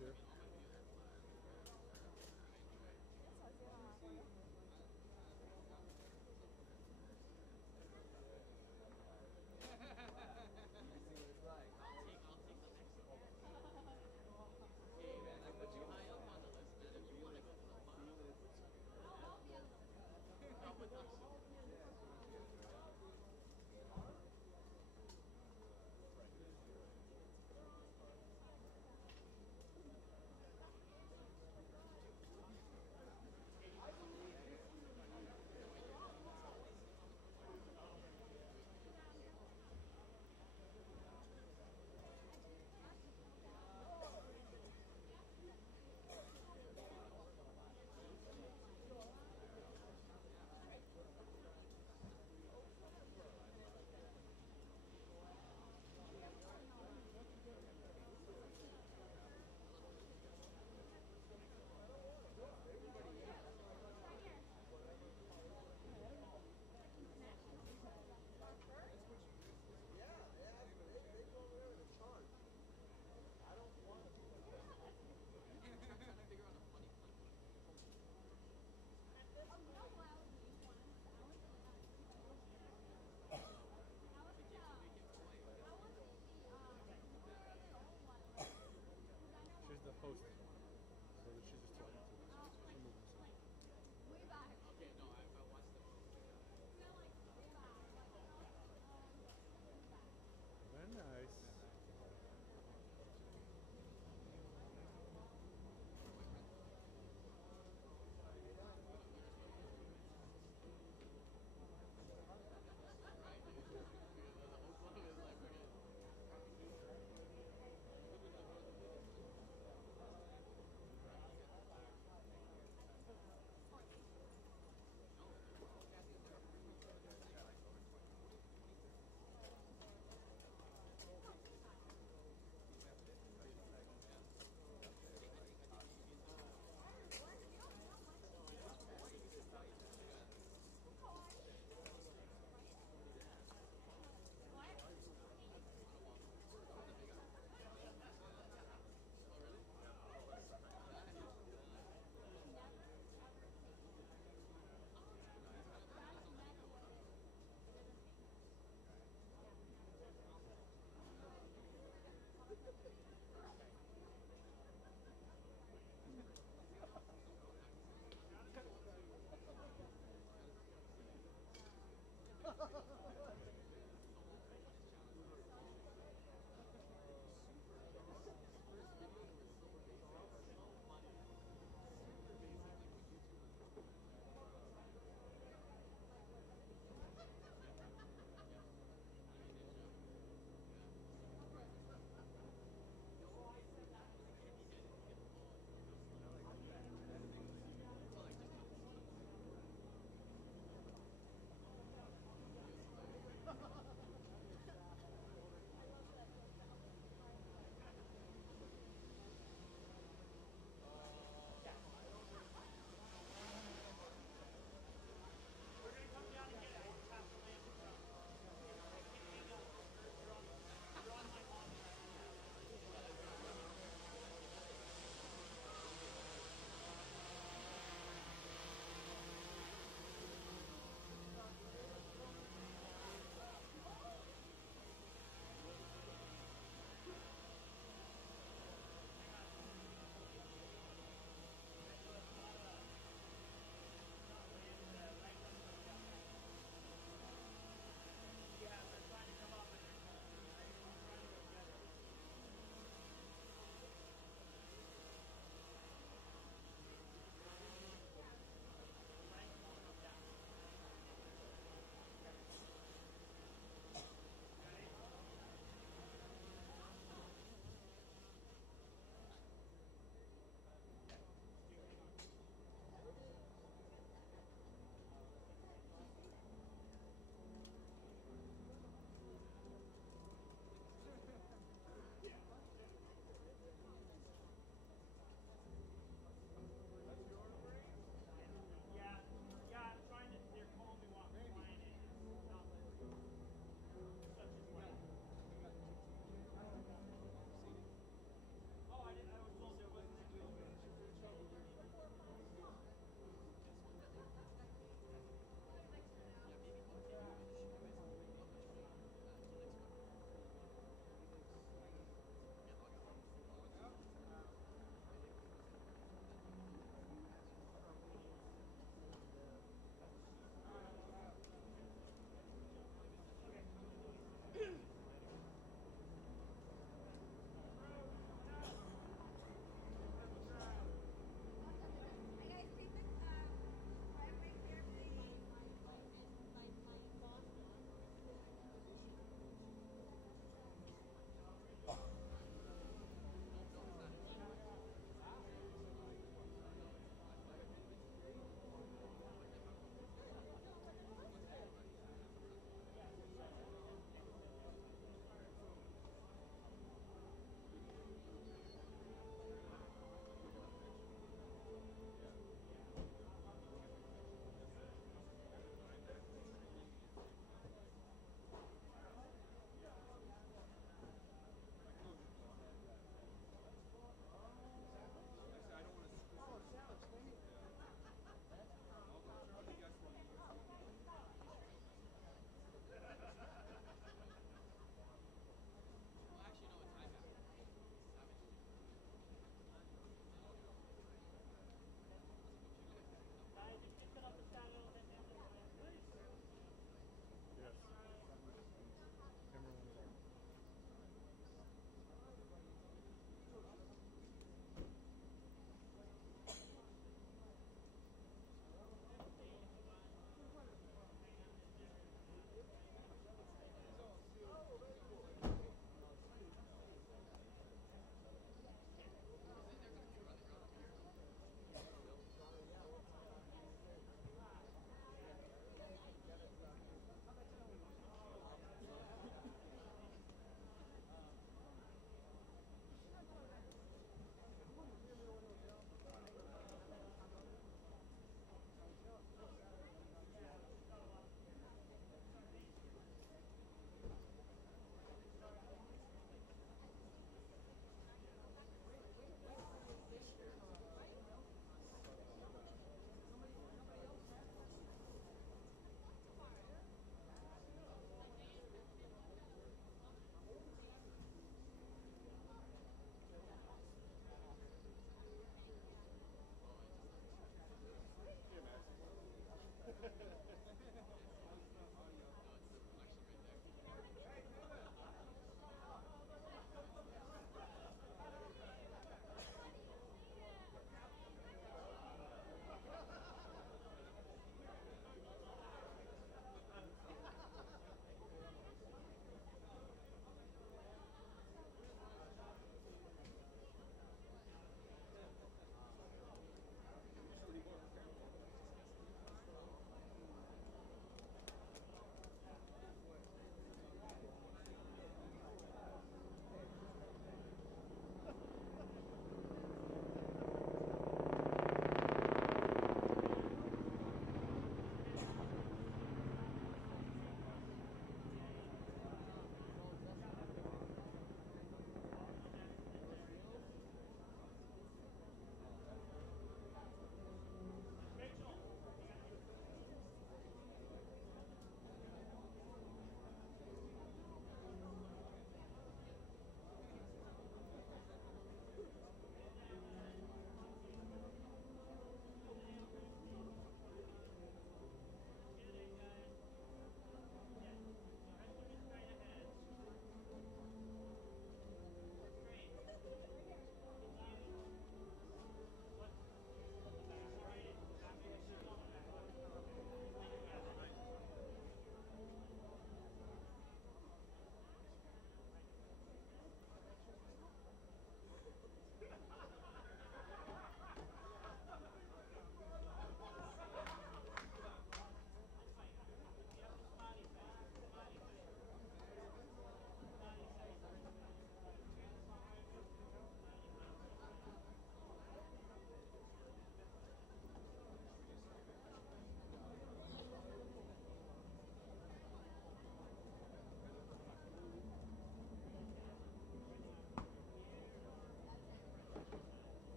Sure.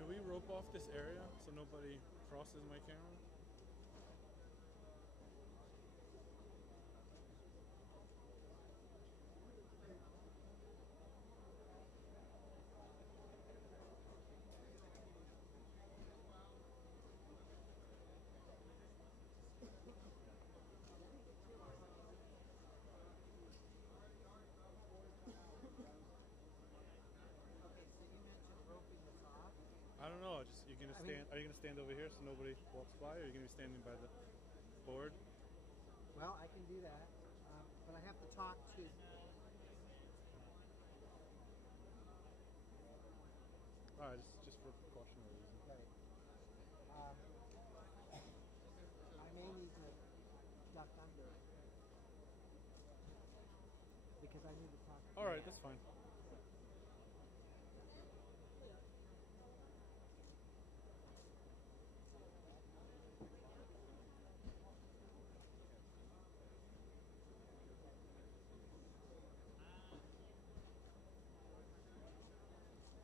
Should we rope off this area so nobody crosses my camera? Okay, so you mentioned roping this off. I don't know. Just you're gonna stand. Are you gonna stand over here so nobody walks by, or are you gonna be standing by the board? Well, I can do that, but I have to talk to. All right, just for precautionary reasons. Right. I may need to duck under because I need to talk. All right, that's fine.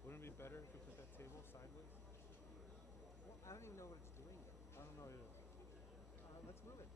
Wouldn't it be better if we put that table sideways? Well, I don't even know what it's doing yet. I don't know either. Let's move it.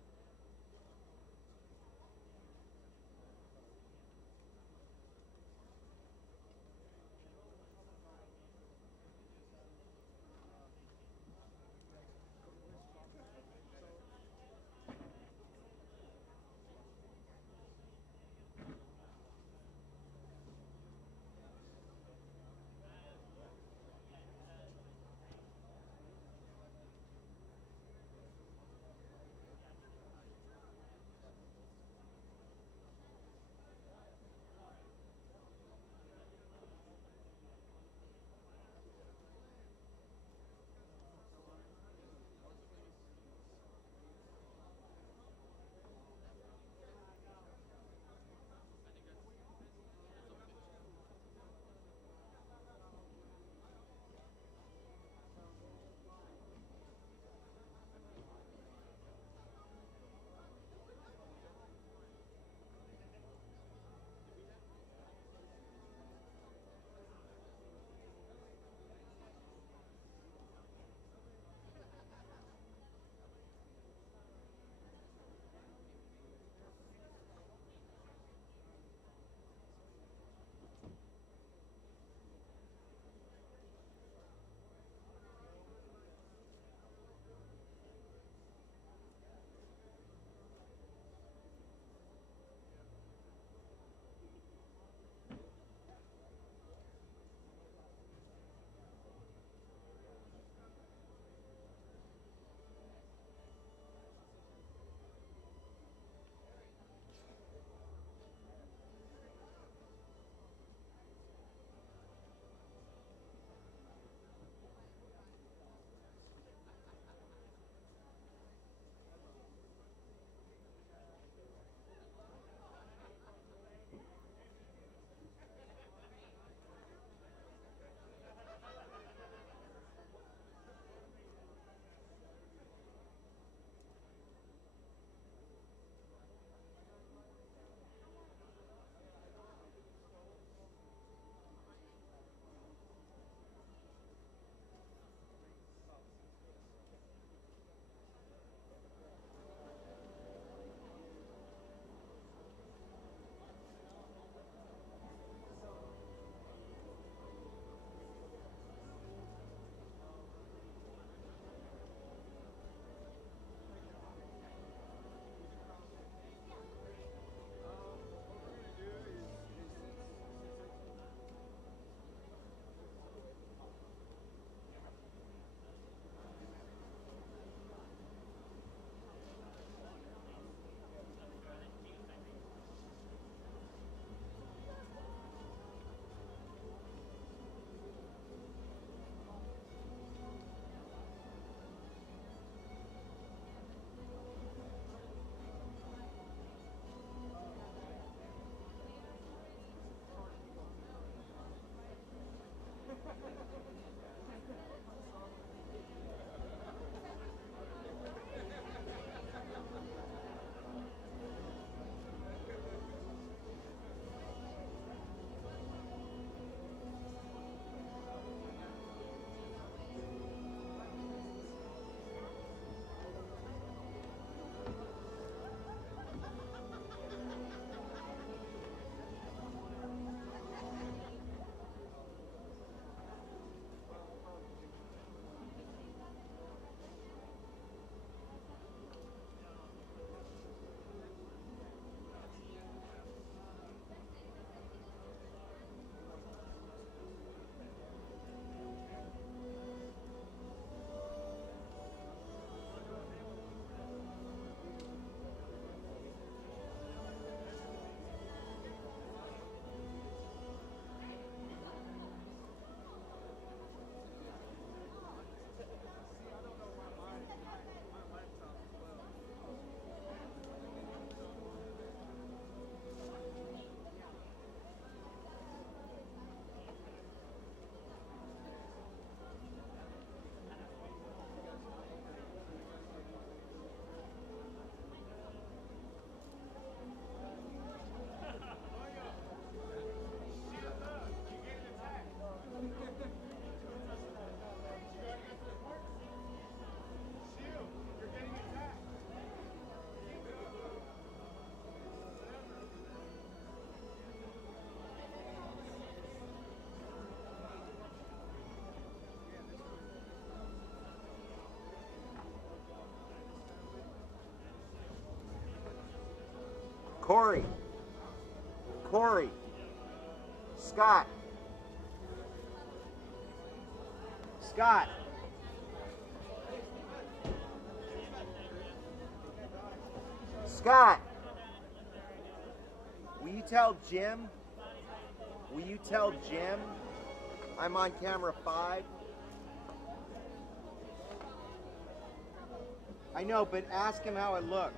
Corey. Corey. Scott. Scott. Scott. Will you tell Jim? Will you tell Jim I'm on camera 5? I know, but ask him how it looks.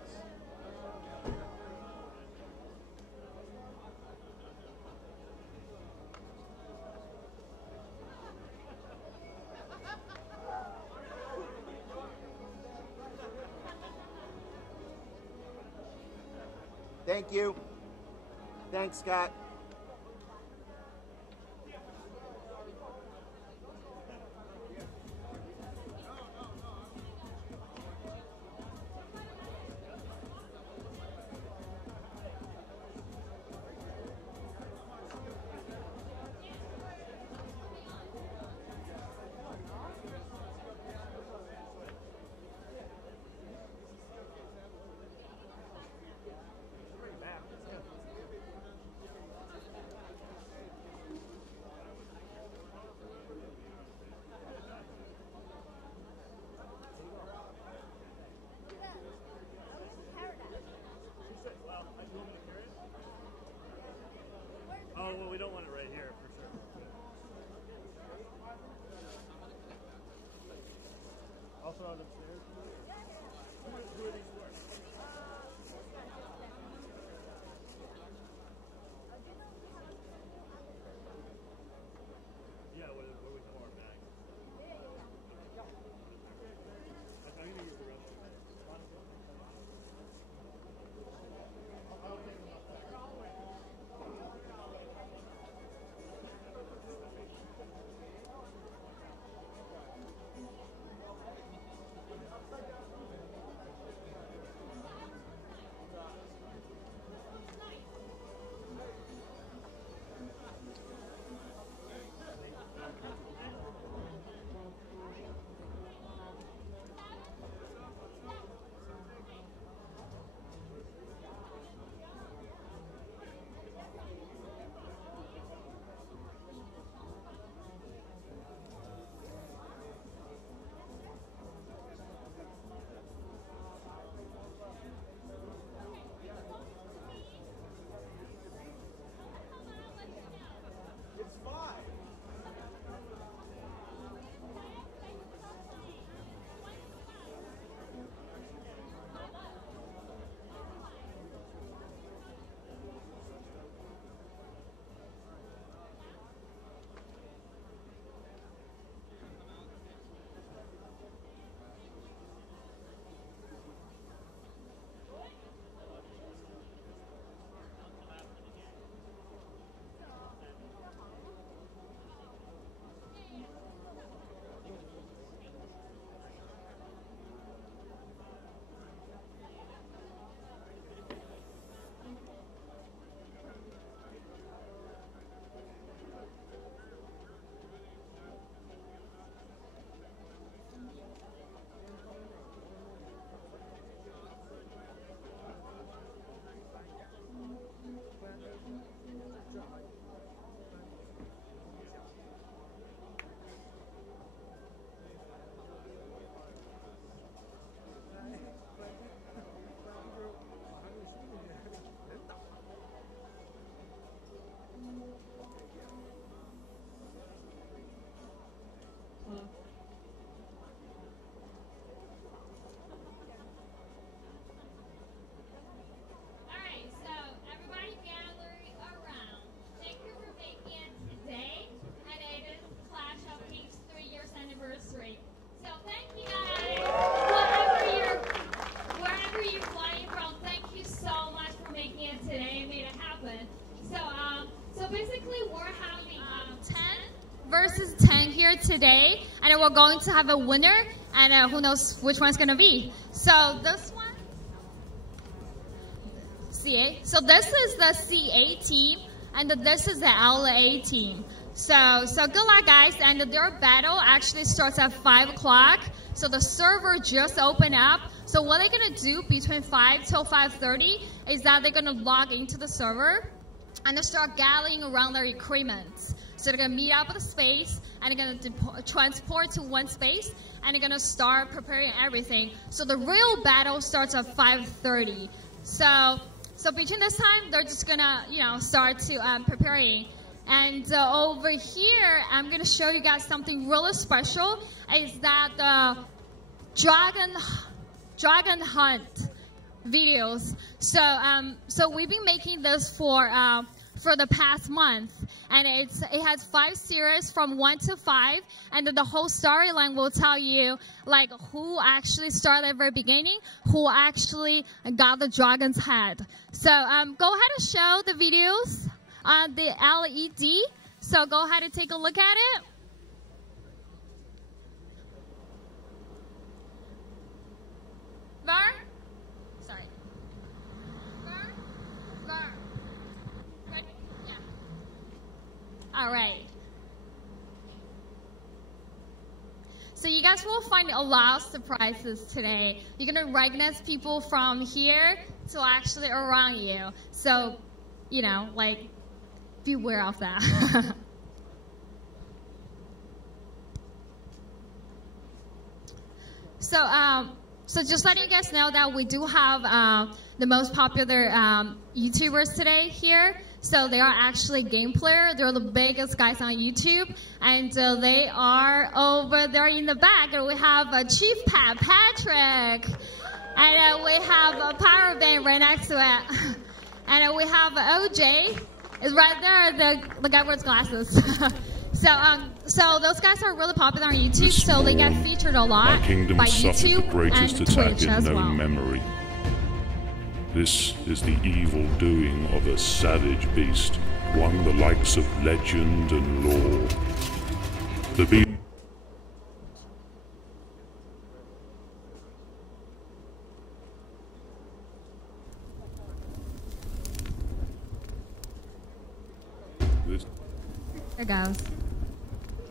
Thank you. Thanks, Scott. Oh, well, we don't want it right here, for sure. Also out upstairs? Who are these for? Yeah, what we call our bags. I'm going to use the rest of it. I'll take them up back. versus 10 here today, and we're going to have a winner, and who knows which one's going to be. So this one, CA. So this is the CA team, and this is the LA team. So good luck, guys. And their battle actually starts at 5 o'clock. So the server just opened up. So what they're gonna do between 5 till 5:30 is that they're gonna log into the server and they start gathering around their equipment. So they're gonna meet up at a space and they're gonna transport to one space and they're gonna start preparing everything. So the real battle starts at 5:30. So between this time, they're just gonna, start to preparing. And over here, I'm gonna show you guys something really special. Is that the dragon hunt videos. So we've been making this for the past month, and it has 5 series from 1 to 5, and then the whole storyline will tell you like who actually started at the very beginning, who actually got the dragon's head. So go ahead and show the videos on the LED. So go ahead and take a look at it. Vern? Sorry. Vern? Ready? Yeah. All right. So you guys will find a lot of surprises today. You're going to recognize people from here to actually around you. So, beware of that. So just letting you guys know that we do have the most popular YouTubers today here. So they are actually game player. They're the biggest guys on YouTube, and they are over there in the back. And we have Chief Pat Patrick, and we have a Power Band right next to it, and we have OJ is right there, the guy wears glasses. So those guys are really popular on YouTube, so they get featured a lot my kingdom by suffered YouTube the greatest and attack Twitch in as known well. memory. This is the evil doing of a savage beast, one the likes of legend and lore. The beast There goes.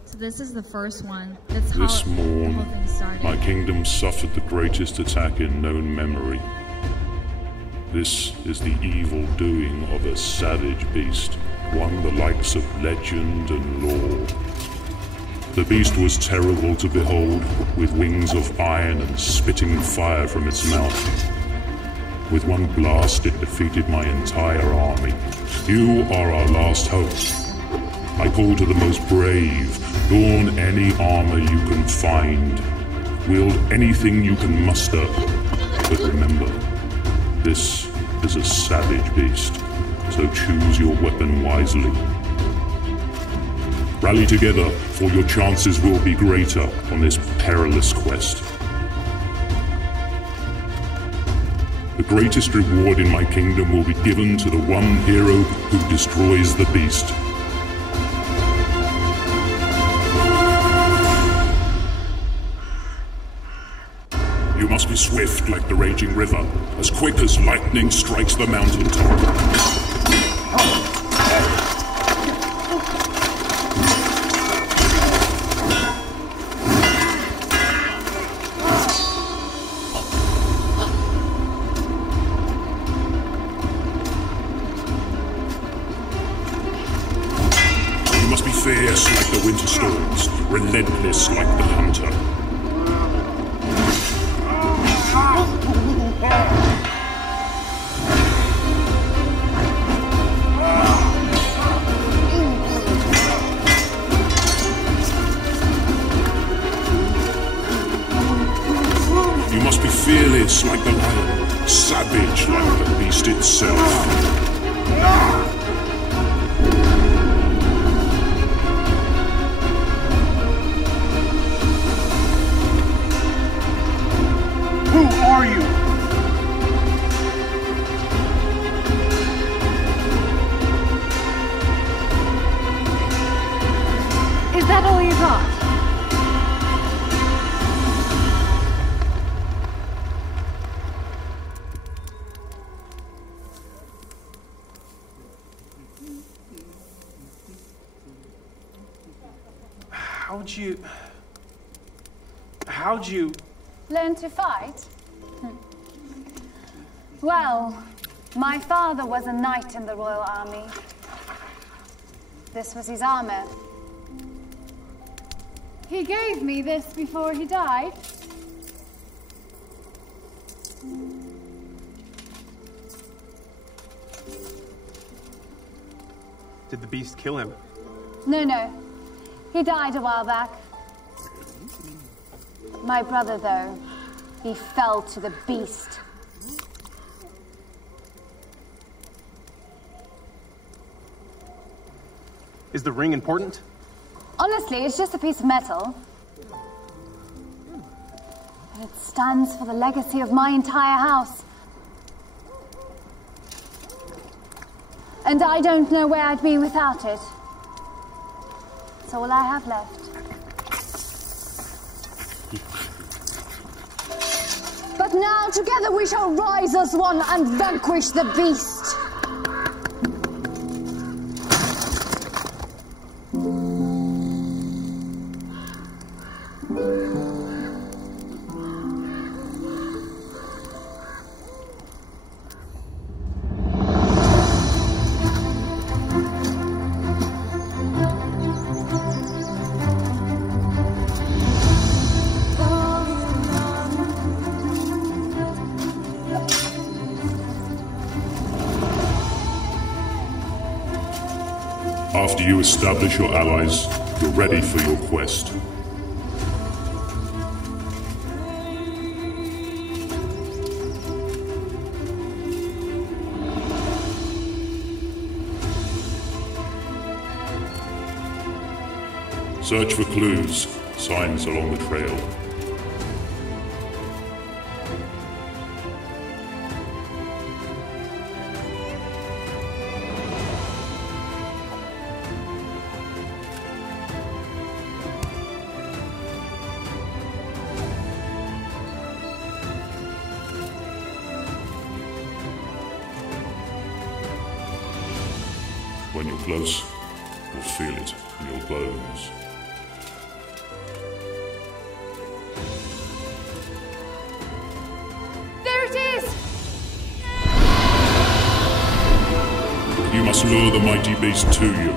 So this is the first one. That's how This the morn, whole thing started. my kingdom suffered the greatest attack in known memory. This is the evil doing of a savage beast, one the likes of legend and lore. The beast was terrible to behold, with wings of iron and spitting fire from its mouth. With one blast it defeated my entire army. You are our last hope. I call to the most brave, don any armor you can find, wield anything you can muster, but remember, this is a savage beast, so choose your weapon wisely. Rally together, for your chances will be greater on this perilous quest. The greatest reward in my kingdom will be given to the one hero who destroys the beast. You must be swift like the raging river, as quick as lightning strikes the mountaintop. You must be fierce like the winter storms, relentless like the hunter. You must be fearless like the lion, savage like the beast itself. Who are you? Is that all you got? How'd you... Learn to fight? Well, my father was a knight in the Royal Army. This was his armor. He gave me this before he died. Did the beast kill him? No. He died a while back. My brother, though, he fell to the beast. Is the ring important? Honestly, it's just a piece of metal. But it stands for the legacy of my entire house. And I don't know where I'd be without it. It's all I have left. But now together we shall rise as one and vanquish the beast. After you establish your allies, you're ready for your quest. Search for clues, signs along the trail. When you're close, you'll feel it in your bones. There it is! You must lure the mighty beast to you.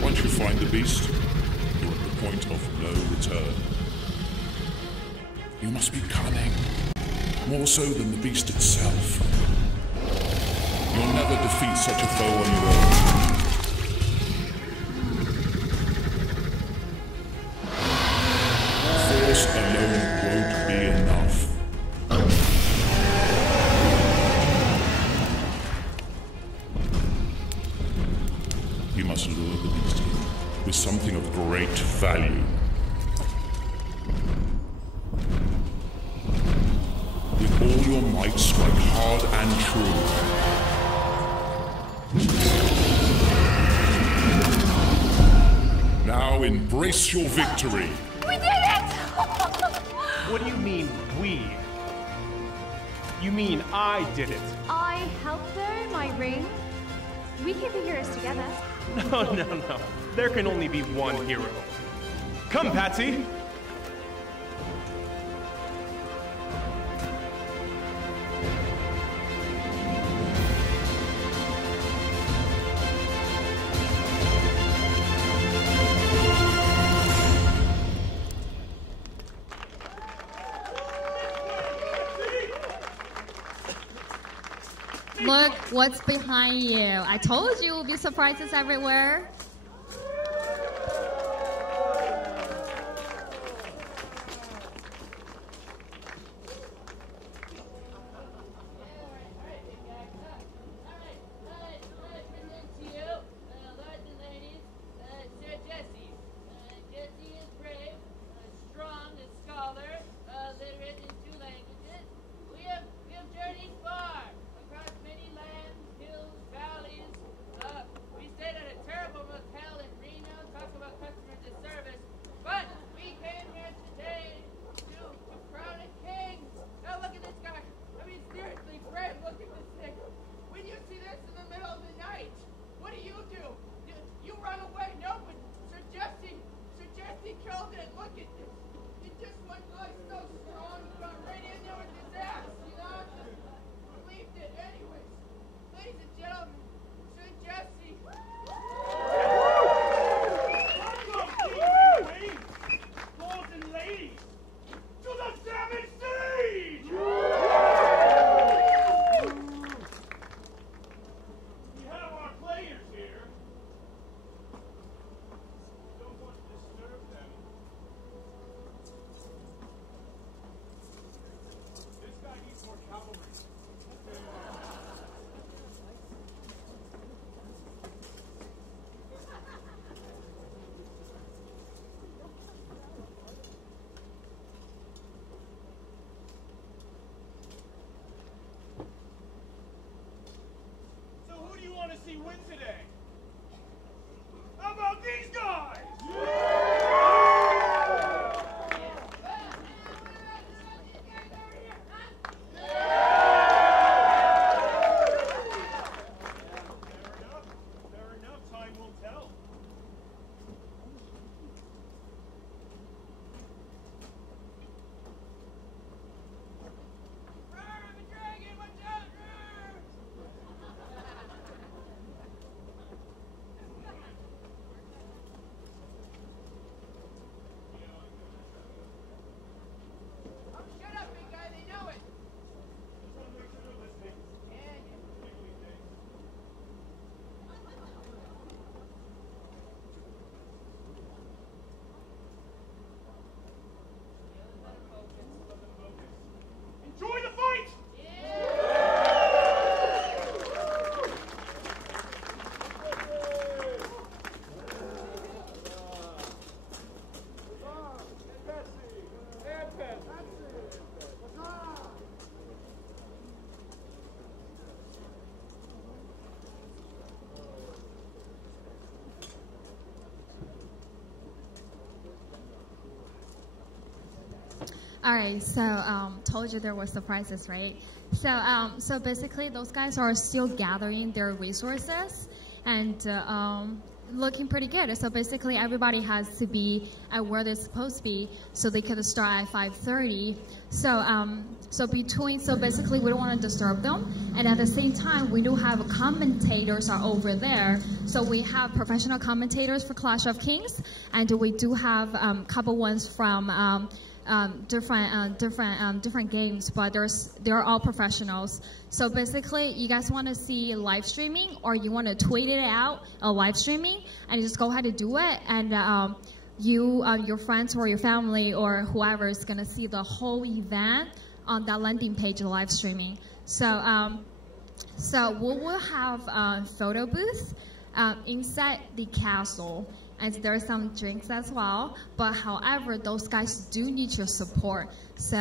Once you find the beast, point of no return. You must be cunning, more so than the beast itself. You'll never defeat such a foe on your own. Force alone won't be enough. You must lure the beast in with something of great value. With all your might, strike hard and true. Now embrace your victory. We did it! What do you mean, we? You mean I did it? I helped her, my ring. We can be heroes together. No. There can only be one hero. Come, Patsy! Look what's behind you. I told you will be surprises everywhere. Across many lands, hills, valleys. We stayed at a terrible win today? How about these guys? Fair enough. Time will tell. Enjoy the fight! All right, so told you there were surprises, right? So basically, those guys are still gathering their resources and looking pretty good. So basically, everybody has to be at where they're supposed to be, so they could start at 5:30. So basically, we don't want to disturb them, and at the same time, we do have commentators are over there. So we have professional commentators for Clash of Kings, and we do have a couple ones from different games, but they're all professionals. So basically, you guys want to see live streaming, or you want to tweet it out, live streaming, and just go ahead and do it, and your friends or your family or whoever is gonna see the whole event on that landing page live streaming. So we will have a photo booth inside the castle. And there's some drinks as well, but however, those guys do need your support, so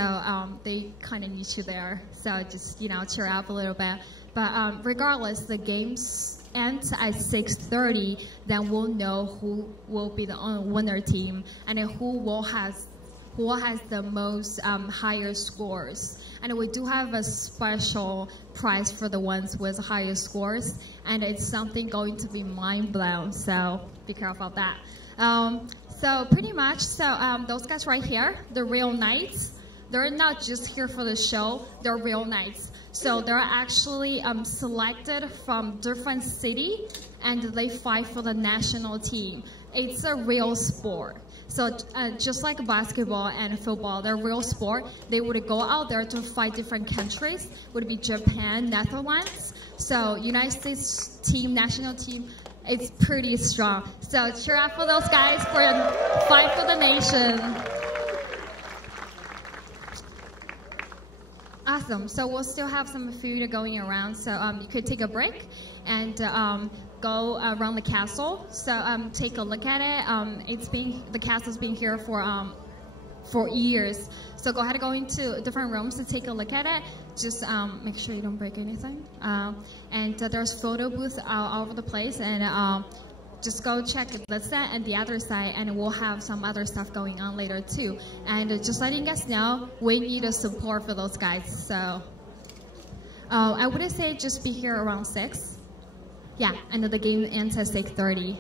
they kind of need you there. So just cheer up a little bit. But regardless, the games end at 6:30. Then we'll know who will be the winner team and then who has the most higher scores. And we do have a special prize for the ones with higher scores, and it's something going to be mind-blown, so be careful of that. So pretty much, those guys right here, the real knights, they're not just here for the show, they're real knights. So they're actually selected from different city, and they fight for the national team. It's a real sport. So just like basketball and football, they're real sport. They would go out there to fight different countries. Would be Japan, Netherlands. So United States team, national team, it's pretty strong. So cheer up for those guys for a fight for the nation. Awesome. So we'll still have some food going around. So you could take a break and go around the castle. So take a look at it. The castle's been here for years. So go ahead and go into different rooms to take a look at it. Just make sure you don't break anything. And there's photo booths all over the place. And just go check this side and the other side, and we'll have some other stuff going on later too. And just letting you guys know, we need a support for those guys. So I would say just be here around 6. Yeah, and the game ends at 6:30.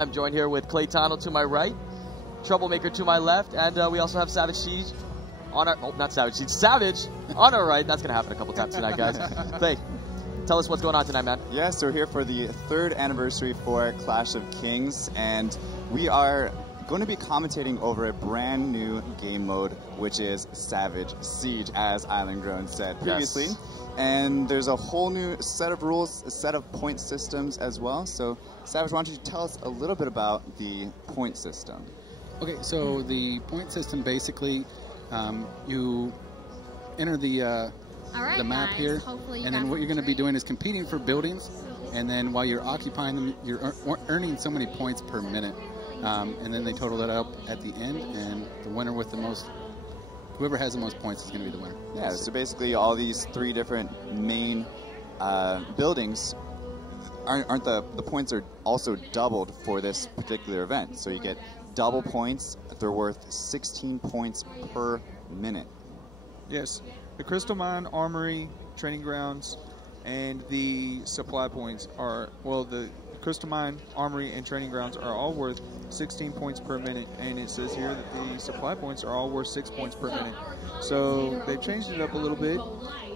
I'm joined here with Claytano to my right, Troublemaker to my left, and we also have Savage Siege on our, oh, not Savage Siege, Savage on our right. That's going to happen a couple times tonight, guys. Clay, tell us what's going on tonight, man. Yeah, so we're here for the 3rd anniversary for Clash of Kings, and we are going to be commentating over a brand new game mode, which is Savage Siege, as Island Grown said previously. Yes. And there's a whole new set of rules, a set of point systems as well. So, Savage, why don't you tell us a little bit about the point system? Okay, so the point system basically, you enter the map here, and then what you're going to be doing is competing for buildings, and then while you're occupying them, you're earning so many points per minute, and then they total that up at the end, and the winner with the most, whoever has the most points is going to be the winner. Yeah, so basically all these 3 different main buildings, aren't the points are also doubled for this particular event, so you get double points. They're worth 16 points per minute. Yes. The Crystal Mine, Armory, Training Grounds, and the supply points are, well, the Crystal Mine, Armory, and Training Grounds are all worth 16 points per minute, and it says here that the supply points are all worth 6 points per minute. So they've changed it up a little bit,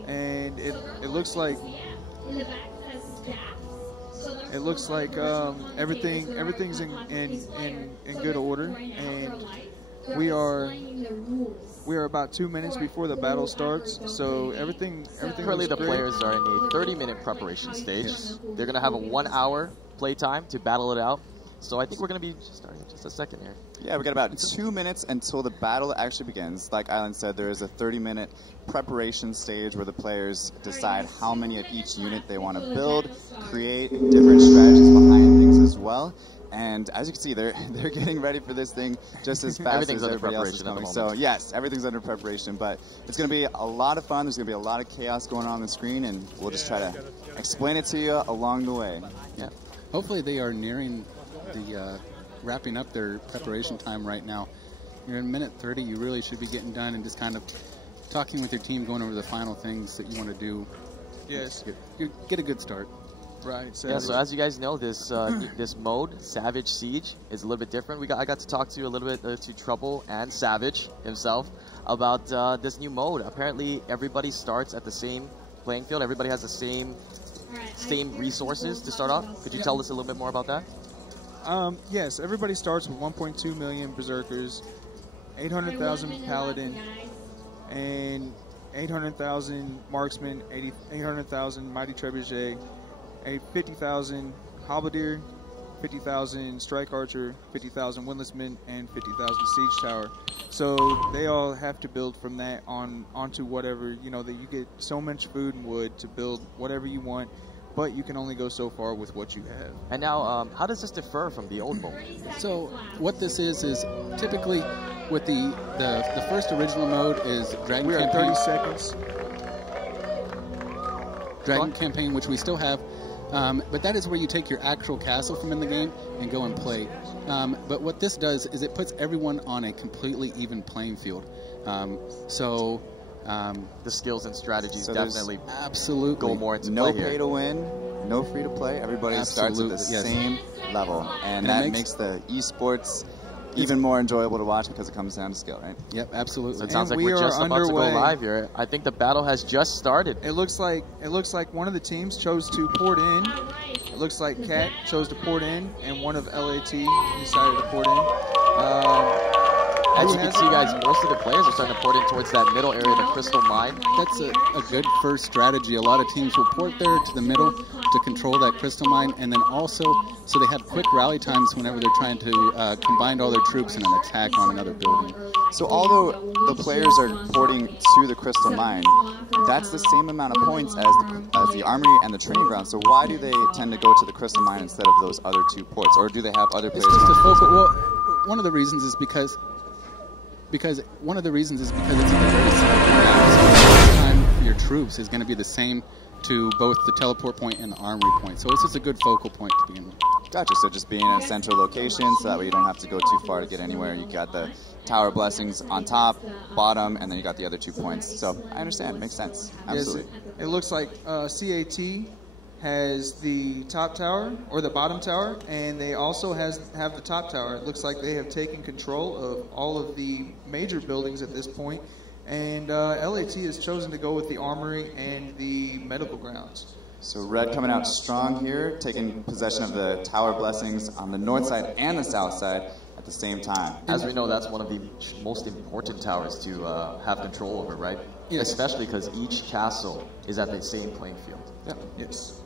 and it looks like everything's in good order, and we are about 2 minutes before the battle starts, so everything currently the players are in a 30-minute preparation stage. Yes. They're going to have a 1-hour playtime to battle it out. So I think we're going to be starting in just a second here. Yeah, we got about 2 minutes until the battle actually begins. Like Island said, there is a 30-minute preparation stage where the players decide how many of each unit they want to build, create different strategies behind things as well. And as you can see, they're getting ready for this thing just as fast as everybody else is coming. So yes, everything's under preparation, but it's going to be a lot of fun. There's going to be a lot of chaos going on the screen, and we'll just try to explain it to you along the way. Yeah. Hopefully they are nearing the wrapping up their preparation time right now. You're in minute 30. You really should be getting done and just kind of talking with your team, going over the final things that you want to do. Yes. Get a good start. Right. Yeah, so as you guys know, this this mode, Savage Siege, is a little bit different. I got to talk to a little bit to Trouble and Savage himself about this new mode. Apparently, everybody starts at the same playing field. Everybody has the same resources to start off. Could you tell us a little bit more about that? Yes, everybody starts with 1.2 million Berserkers, 800,000 Paladin, and 800,000 Marksman, 800,000 Mighty Trebuchet, 50,000 Halberdier, 50,000 Strike Archer, 50,000 Windlassman, and 50,000 Siege Tower. So they all have to build from that onto whatever, you know, that you get so much food and wood to build whatever you want, but you can only go so far with what you have. And now, how does this differ from the old mode? So what this is typically with the first original mode is Dragon Campaign. We are 30 seconds. Dragon Campaign, which we still have. But that is where you take your actual castle from in the game and go and play. But what this does is it puts everyone on a completely even playing field. The skills and strategies definitely absolutely go more into no play here. pay to win, no free to play. Everybody starts at the same level, and that makes the esports even more enjoyable to watch because it comes down to skill, right? Yep, absolutely. So it sounds like we're just about to go live here. I think the battle has just started. It looks like one of the teams chose to port in. It looks like Cat chose to port in, and one of LAT decided to port in. As you can see, guys, most of the players are starting to port in towards that middle area, the Crystal Mine. That's a good first strategy. A lot of teams will port there to the middle to control that Crystal Mine, and then also so they have quick rally times whenever they're trying to combine all their troops in an attack on another building. So although the players are porting to the Crystal Mine, that's the same amount of points as the Armory and the Training Ground. So why do they tend to go to the Crystal Mine instead of those other 2 ports? Or do they have other players? It's just a focal. Well, one of the reasons is because it's at the very same time for your troops is going to be the same to both the teleport point and the armory point. So it's just a good focal point to begin with. Gotcha. So just being in a central location, so that way you don't have to go too far to get anywhere. You got the Tower of Blessings on top, bottom, and then you got the other 2 points. So I understand. It makes sense. Absolutely. Yes, it looks like CAT has the top tower, or the bottom tower, and they also have the top tower. It looks like they have taken control of all of the major buildings at this point, and LAT has chosen to go with the armory and the medical grounds. So Red coming out strong here, taking possession of the Tower Blessings on the north side and the south side at the same time. As we know, that's one of the most important towers to have control over, right? Yes. Especially because each castle is at the same playing field. Yeah. Yes.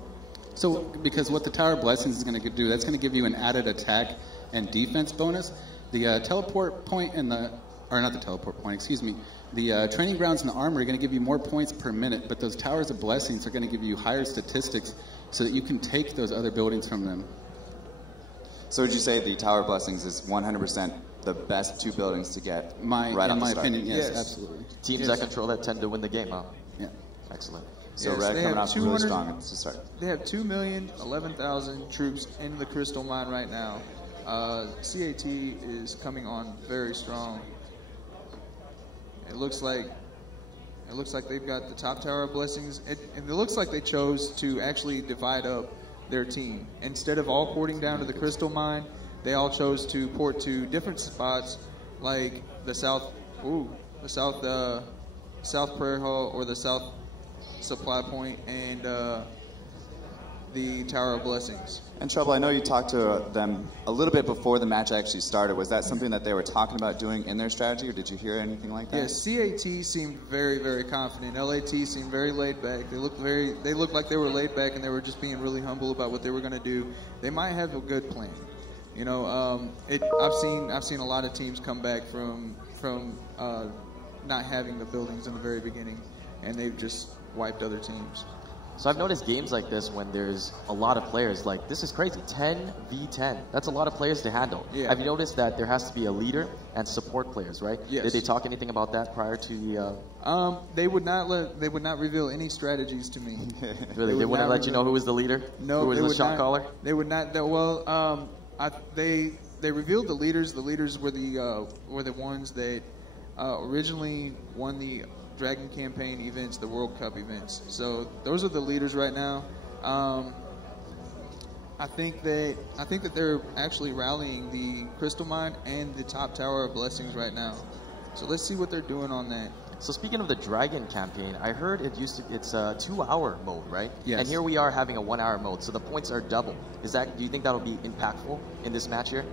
So, because what the Tower Blessings is going to do, that's going to give you an added attack and defense bonus. The teleport point and not the teleport point, excuse me. The training grounds and the armor are going to give you more points per minute, but those Towers of Blessings are going to give you higher statistics so that you can take those other buildings from them. So would you say the Tower of Blessings is 100% the best 2 buildings to get right off the start? In my opinion, yes, absolutely. Teams that control that tend to win the game, huh? Yeah. Excellent. So Red coming out really strong at the start. They have 2,011,000 troops in the Crystal Mine right now. CAT is coming on very strong. It looks like they've got the top Tower of Blessings, and it looks like they chose to actually divide up their team. Instead of all porting down to the Crystal Mine, they all chose to port to different spots, like the South Prayer Hall or the South Supply Point and the Tower of Blessings. And Trouble, I know you talked to them a little bit before the match actually started. Was that something that they were talking about doing in their strategy, or did you hear anything like that? Yes, CAT seemed very, very confident. LAT seemed very laid back. They looked like they were laid back, and they were just being really humble about what they were going to do. They might have a good plan. You know, I've seen a lot of teams come back from not having the buildings in the very beginning, and they've just wiped other teams. So I've noticed games like this when there's a lot of players, like this is crazy, 10v10. That's a lot of players to handle. Yeah. Have you noticed that there has to be a leader and support players, right? Yes. Did they talk anything about that prior to the... They would not reveal any strategies to me. Really? They wouldn't let you know who was the leader? No, who was the shot caller? They would not. They revealed the leaders. The leaders were the ones that originally won the Dragon Campaign events, the World Cup events. So those are the leaders right now. I think that they're actually rallying the Crystal Mine and the top Tower of Blessings right now. So let's see what they're doing on that. So speaking of the Dragon Campaign, I heard it's a 2-hour mode, right? Yes. And here we are having a 1-hour mode, so the points are double. Do you think that'll be impactful in this match here?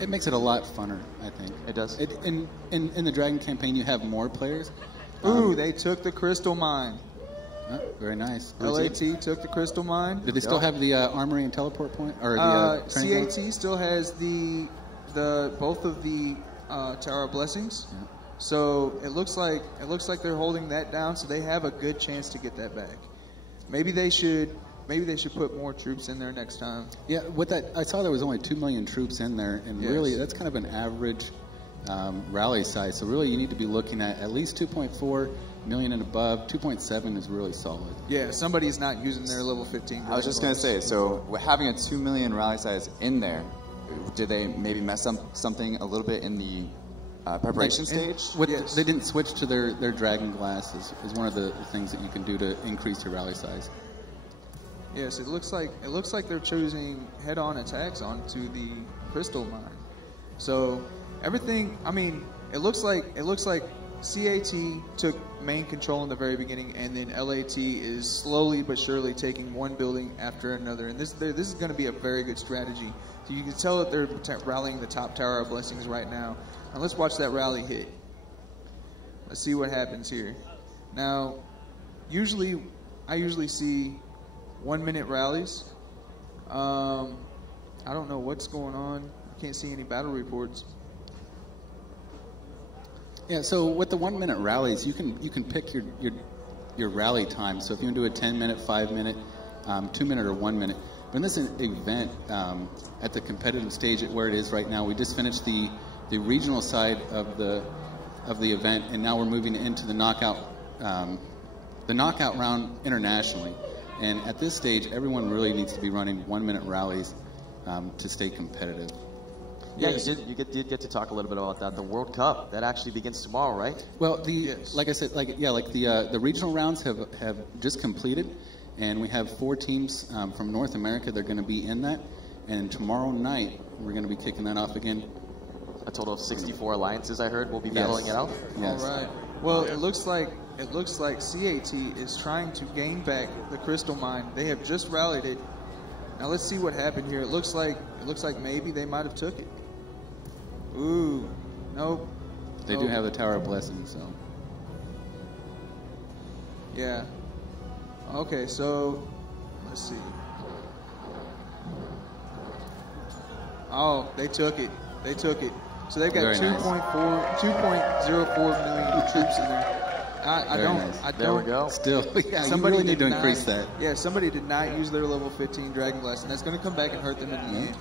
It makes it a lot funner, I think. It does? In the Dragon Campaign, you have more players. Ooh, they took the Crystal Mine. Oh, very nice. LAT took the Crystal Mine. Do they still have the armory and teleport point? Or CAT still has both of the Tower of Blessings. Yeah. So it looks like they're holding that down, so they have a good chance to get that back. Maybe they should put more troops in there next time. Yeah, I saw there was only 2 million troops in there, and really that's kind of an average rally size. So really you need to be looking at least 2.4 million and above. 2.7 is really solid. Yeah, somebody's not using their level 15. I was just going to say, so having a 2 million rally size in there, did they maybe mess up something a little bit in the preparation stage? Yes. They didn't switch to their Dragon Glass is one of the things that you can do to increase your rally size. Yes, it looks like they're choosing head-on attacks onto the Crystal Mine. So everything, I mean, it looks like CAT took main control in the very beginning, and then LAT is slowly but surely taking one building after another. And this is going to be a very good strategy. So you can tell that they're rallying the top Tower of Blessings right now. Now let's watch that rally hit. Let's see what happens here. Now, I usually see 1 minute rallies. I don't know what's going on. I can't see any battle reports. Yeah, so with the 1 minute rallies, you can pick your rally time. So if you want to do a 10 minute, 5 minute, 2 minute, or 1 minute. But in this event, at the competitive stage at where it is right now, we just finished the regional side of the event, and now we're moving into the knockout round internationally. And at this stage, everyone really needs to be running 1 minute rallies to stay competitive. Yeah, you did get to talk a little bit about that. The World Cup, that actually begins tomorrow, right? Well, like I said, the regional rounds have just completed, And we have 4 teams from North America. They're going to be in that. And tomorrow night, we're going to be kicking that off again. A total of 64 alliances, I heard, will be battling it out. Yes. All right. Well, it looks like CAT is trying to gain back the Crystal Mine. They have just rallied it. Now let's see what happened here. It looks like maybe they might have took it. Ooh, nope. They do have the Tower of Blessings, so. Yeah. Okay, so let's see. Oh, they took it. They took it. So they've got 2.04 million troops in there. I don't. There we go. Still, yeah, somebody really need to increase that. Yeah, somebody did not use their level 15 Dragon Glass, and that's going to come back and hurt them in the end.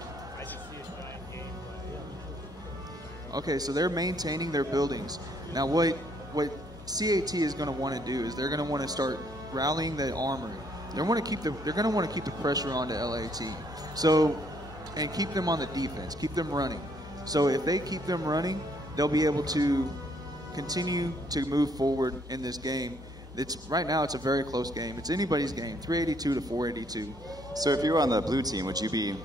Okay, so they're maintaining their buildings. Now, what CAT is going to want to do is they're going to want to start rallying that armory. They're going to keep the pressure on the LAT. So, and keep them on the defense, keep them running. So if they keep them running, they'll be able to continue to move forward in this game. Right now it's a very close game. It's anybody's game, 382 to 482. So if you were on the blue team, would you be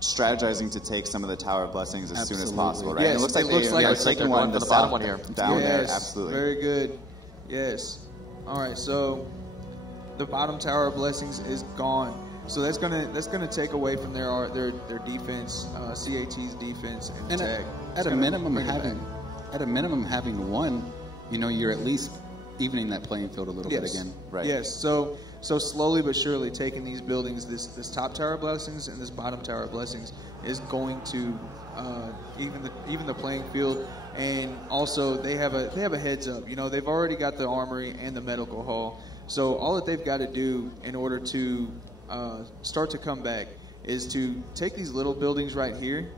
strategizing to take some of the Tower of Blessings as soon as possible, right? Yes, it looks like they're taking one, the bottom one here, down there, absolutely. Very good. Yes. All right, so the bottom Tower of Blessings is gone. So that's gonna take away from their defense, CAT's defense and attack. At a minimum, having one, you're at least evening that playing field a little bit again. Right. Yes. So slowly but surely taking these buildings, this top Tower of Blessings and this bottom Tower of Blessings is going to even the playing field. And also they have a heads up. They've already got the armory and the medical hall. So all that they've got to do in order to start to come back is to take these little buildings right here.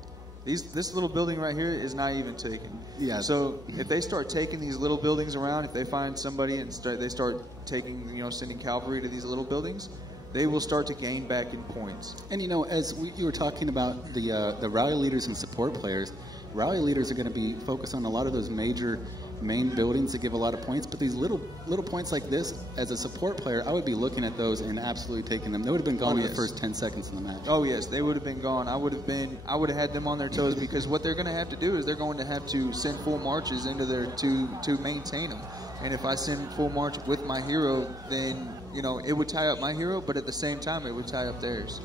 This little building right here is not even taken. Yeah. So if they start taking these little buildings around, if they find somebody and they start taking, sending cavalry to these little buildings, they will start to gain back in points. And as you were talking about the rally leaders and support players, rally leaders are going to be focused on a lot of those major main buildings that give a lot of points, but these little points like this, as a support player, I would be looking at those and absolutely taking them. They would have been gone in the first 10 seconds of the match. Oh yes, they would have been gone. I would have had them on their toes because what they're going to have to do is they're going to have to send full marches into their to maintain them. And if I send full march with my hero, then it would tie up my hero, but at the same time it would tie up theirs.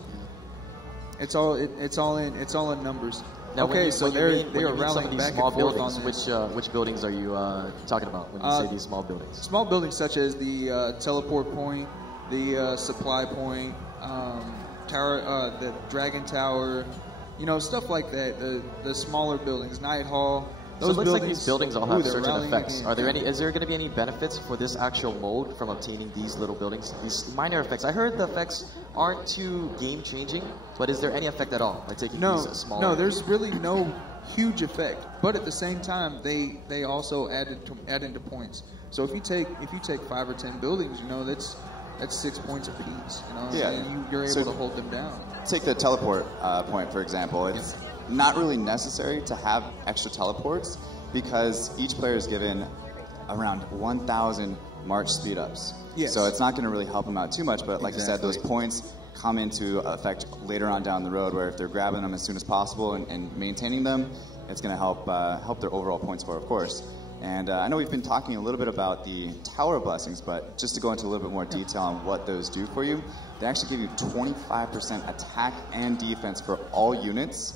It's all in numbers. Now, okay, so they are rallying back and forth buildings, on this. Which buildings are you talking about when you say these small buildings? Small buildings such as the teleport point, the supply point, tower, the dragon tower, stuff like that. The smaller buildings, Night Hall. So it looks like these buildings all have certain effects. Is there going to be any benefits for this actual mode from obtaining these little buildings? These minor effects. I heard the effects aren't too game changing, but is there any effect at all? Like taking these smaller? No, there's really no huge effect. But at the same time, they also add into points. So if you take 5 or 10 buildings, that's 6 points apiece. And you're able to hold them down. Take the teleport point, for example. It's not really necessary to have extra teleports because each player is given around 1,000 march speed ups. Yes. So it's not going to really help them out too much, but like I said, those points come into effect later on down the road where if they're grabbing them as soon as possible and maintaining them, it's going to help their overall point score, of course. And I know we've been talking a little bit about the Tower of Blessings, but just to go into a little bit more detail on what those do for you, they actually give you 25% attack and defense for all units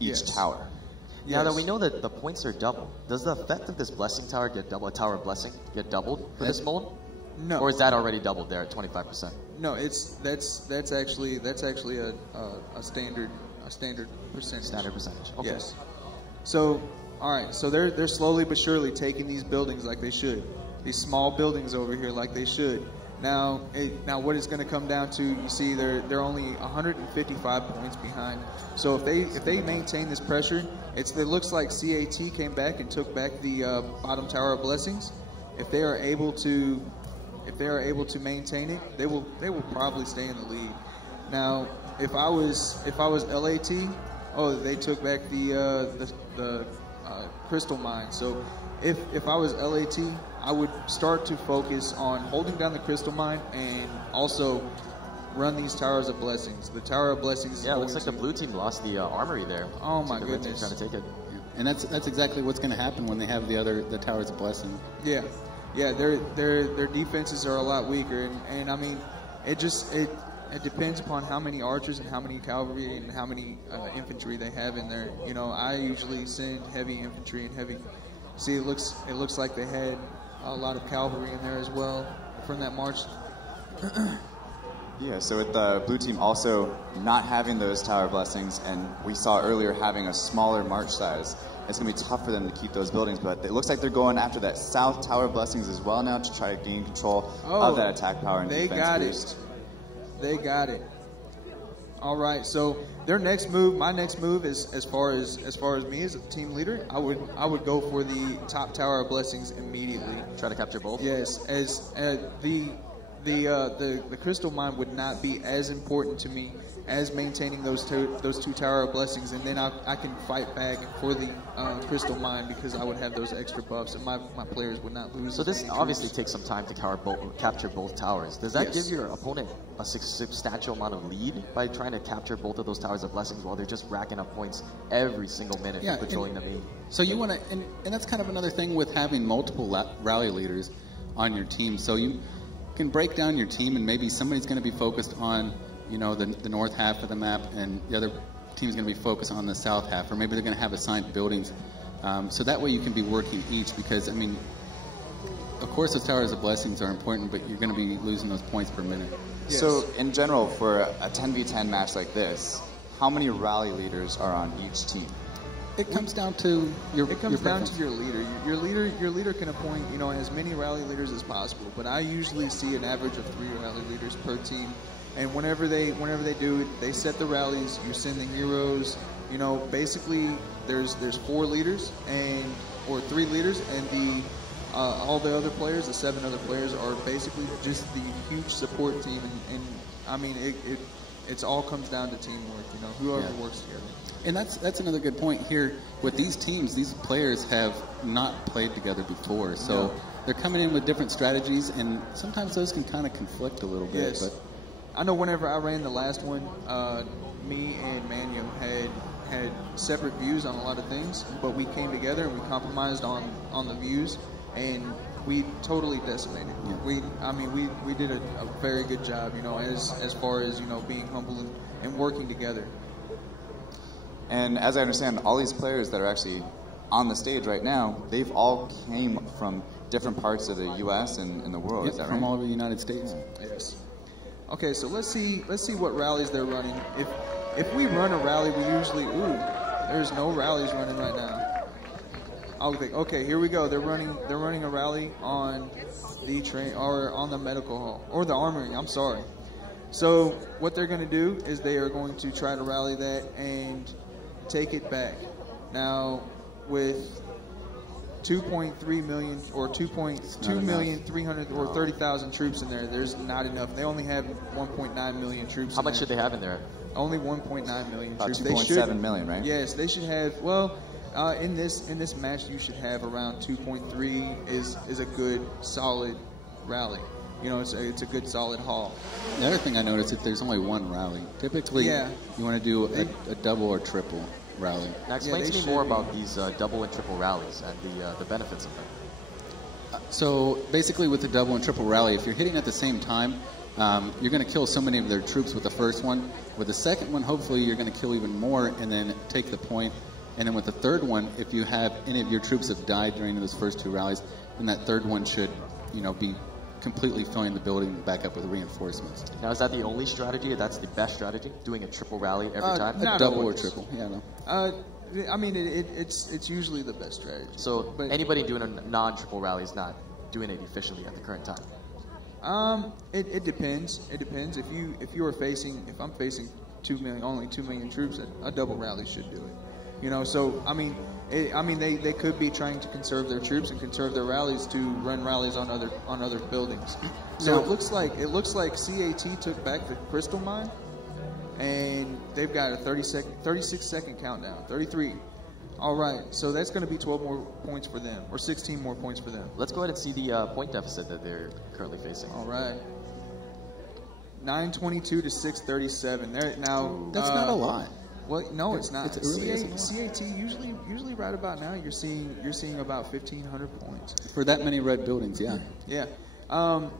each tower. Now that we know that the points are double, does the effect of this blessing tower get double? A Tower of Blessing get doubled for this mode? No. Or is that already doubled there at 25%? No, that's actually a standard percentage. Standard percentage. Okay. Yes. So all right, so they're slowly but surely taking these buildings like they should. These small buildings over here like they should. Now what it's going to come down to, you see, they're only 155 points behind. So if they maintain this pressure, it looks like CAT came back and took back the bottom Tower of Blessings. If they are able to maintain it, they will probably stay in the lead. Now, if I was LAT, they took back the Crystal Mine. So if I was LAT, I would start to focus on holding down the Crystal Mine and also run these Towers of Blessings. The Tower of Blessings. Yeah, it looks like the blue team lost the armory there. Oh my goodness! Trying to take it. And that's exactly what's going to happen when they have the Towers of Blessing. Yeah, their defenses are a lot weaker, and I mean, it depends upon how many archers and how many cavalry and how many infantry they have in there. You know, I usually send heavy infantry and heavy. See, it looks like they had a lot of cavalry in there as well from that march. Yeah, so with the blue team also not having those Tower Blessings, and we saw earlier having a smaller march size, it's going to be tough for them to keep those buildings, but it looks like they're going after that South Tower Blessings as well now to try to gain control of that attack power and defense boost. They got it. All right, so their next move, my next move is as far as me as a team leader, I would go for the top Tower of Blessings immediately. Try to capture both? Yes, as the Crystal Mine would not be as important to me as maintaining those two Tower of Blessings, and then I can fight back for the Crystal Mine because I would have those extra buffs, and my players would not lose. So this obviously takes some time to capture both towers. Does that give your opponent a substantial amount of lead by trying to capture both of those Towers of Blessings while they're just racking up points every single minute and patrolling the main? So you want to, and that's kind of another thing with having multiple rally leaders on your team. So you can break down your team, and maybe somebody's going to be focused on, you know, the north half of the map, and the other team is going to be focused on the south half, or maybe they're going to have assigned buildings. So that way you can be working each, because, I mean, of course those Towers of Blessings are important, but you're going to be losing those points per minute. Yes. So in general, for a 10v10 match like this, how many rally leaders are on each team? It comes down to your leader. Your leader can appoint, you know, as many rally leaders as possible, but I usually see an average of 3 rally leaders per team. And whenever they do it, they set the rallies. You send the heroes. You know, basically there's 4 leaders or 3 leaders, and all the other players, the 7 other players, are basically just the huge support team. And I mean, it all comes down to teamwork. You know, whoever works together. And that's another good point here. With these teams, these players have not played together before, so they're coming in with different strategies, and sometimes those can kind of conflict a little bit. Yes. But I know whenever I ran the last one, me and Manu had separate views on a lot of things, but we came together and we compromised on the views, and we totally decimated. Yeah. We did a very good job, you know, as far as, you know, being humble and working together. And as I understand, all these players that are actually on the stage right now, they've all came from different parts of the U.S. and the world. Is that right? From all over the United States. Yes. Okay, so let's see what rallies they're running. If we run a rally, we usually there's no rallies running right now. Okay, here we go. They're running a rally on the train or on the medical hall or the armory. I'm sorry. So what they're going to do is they are going to try to rally that and take it back. Now, with 2.3 million or 2,330,000 troops in there, there's not enough. They only have 1.9 million troops. How much should they have in there? Only 1.9 million About troops. 2.7 million, right? Yes, they should have. Well, in this match, you should have around 2.3 is a good solid rally. You know, it's a good solid haul. The other thing I noticed is there's only one rally. Typically, you want to do a double or triple rally. Now explain to me more about these double and triple rallies and the benefits of them. So basically with the double and triple rally, if you're hitting at the same time, you're going to kill so many of their troops with the first one. With the second one, hopefully you're going to kill even more and then take the point. And then with the third one, if you have any of your troops have died during those first 2 rallies, then that third one should, you know, be completely filling the building back up with reinforcements. Now, is that the only strategy? That's the best strategy? Doing a triple rally every time? A double or triple, yeah. No. I mean, it's usually the best strategy. So anybody doing a non-triple rally is not doing it efficiently at the current time? It depends. It depends. If I'm facing only 2 million troops, a double rally should do it. You know, so I mean, they could be trying to conserve their troops and conserve their rallies to run rallies on other buildings. So it looks like CAT took back the Crystal Mine, and they've got a 36 second countdown, 33. All right, so that's going to be 12 more points for them, or 16 more points for them. Let's go ahead and see the point deficit that they're currently facing. All right. 922 to 637. There now. That's not a lot. Well, no, it's not. It really isn't a lot. CAT usually right about now you're seeing about 1,500 points For that many red buildings, yeah. Yeah.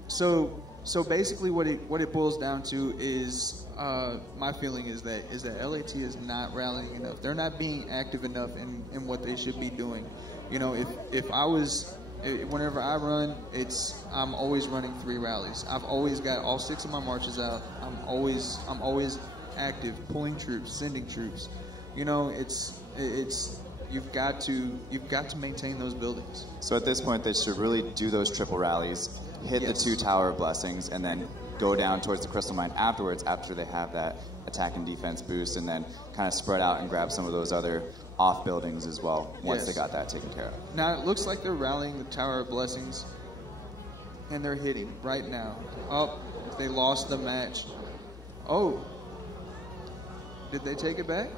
So basically, what it boils down to is my feeling is that LAT is not rallying enough. They're not being active enough in what they should be doing. You know, whenever I run, I'm always running 3 rallies. I've always got all 6 of my marches out. I'm always active, pulling troops, sending troops. You know, it's you've got to maintain those buildings. So at this point, they should really do those triple rallies, hit the 2 Tower of Blessings, and then go down towards the Crystal Mine afterwards, after they have that attack and defense boost, and then kind of spread out and grab some of those other off buildings as well once they got that taken care of. Now it looks like they're rallying the Tower of Blessings, and they're hitting right now. Oh, they lost the match. Oh, did they take it back?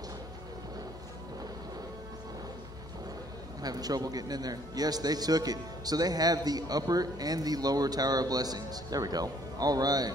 I'm having trouble getting in there. Yes, they took it. So they have the upper and the lower Tower of Blessings. There we go. All right.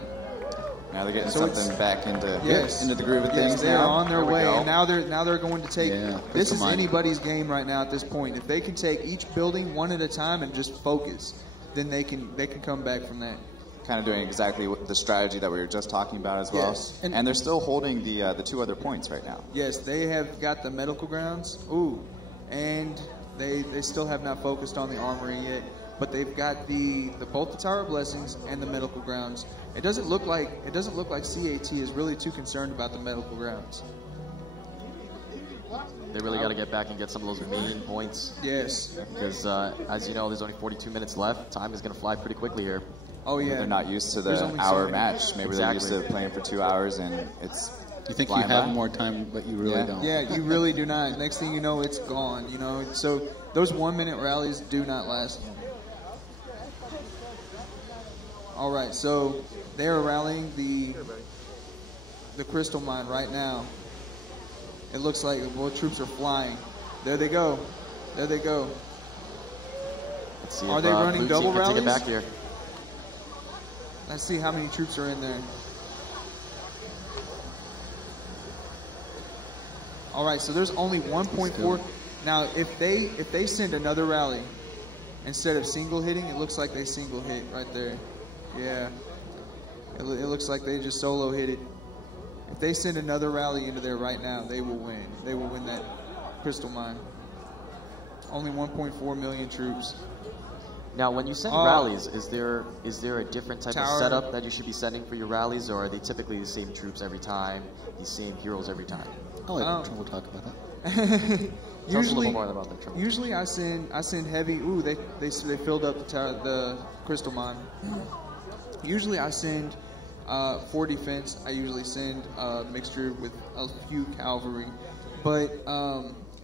Now they're getting something back into the groove of things. They're now. on their way, and now they're going to take. Yeah, this is anybody's game right now at this point. If they can take each building one at a time and just focus, then they can come back from that. Kind of doing exactly the strategy that we were just talking about as well. Yes. And they're still holding the 2 other points right now. Yes, they have got the medical grounds. Ooh, and they still have not focused on the armory yet. But they've got both the Tower of Blessings and the medical grounds. It doesn't look like CAT is really too concerned about the medical grounds. They really got to get back and get some of those mean points. Yes. Because as you know, there's only 42 minutes left. Time is going to fly pretty quickly here. Oh yeah. They're not used to the hour match. Maybe they're used to playing for 2 hours, and it's. You think you have more time, but you really don't. Yeah, you really do not. Next thing you know, it's gone. You know, so those 1-minute rallies do not last. All right, so they are rallying the Crystal Mine right now. It looks like the world troops are flying. There they go. There they go. Let's see are they running double rallies? Take it back here. Let's see how many troops are in there. All right, so there's only 1.4. Now, if they send another rally instead of single hitting, it looks like they single hit right there. Yeah, it looks like they just solo hit it. If they send another rally into there right now, they will win. They will win that Crystal Mine. Only 1.4 million troops. Now, when you send rallies, is there a different type of setup that you should be sending for your rallies, or are they typically the same troops every time, the same heroes every time? I'll let Trouble talk about that. Tell us a little more about that, Trouble. Usually, I send heavy. Ooh, they filled up the Crystal Mine. Usually, I send for defense. I usually send a mixture with a few cavalry, but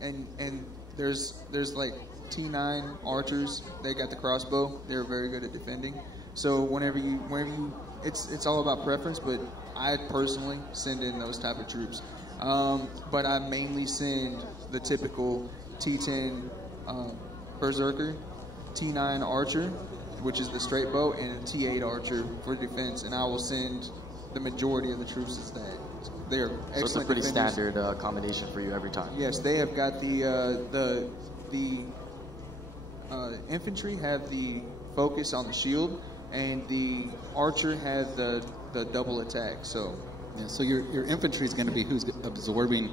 and there's like T9 archers. They got the crossbow. They're very good at defending. So whenever you, it's all about preference. But I personally send in those type of troops. But I mainly send the typical T10 berserker, T9 archer, which is the straight bow, and a T8 archer for defense. And I will send the majority of the troops as that. They're excellent. So it's a pretty defenders. standard combination for you every time. Yes, they have got the infantry have the focus on the shield, and the archer has the double attack. So your infantry is going to be who's absorbing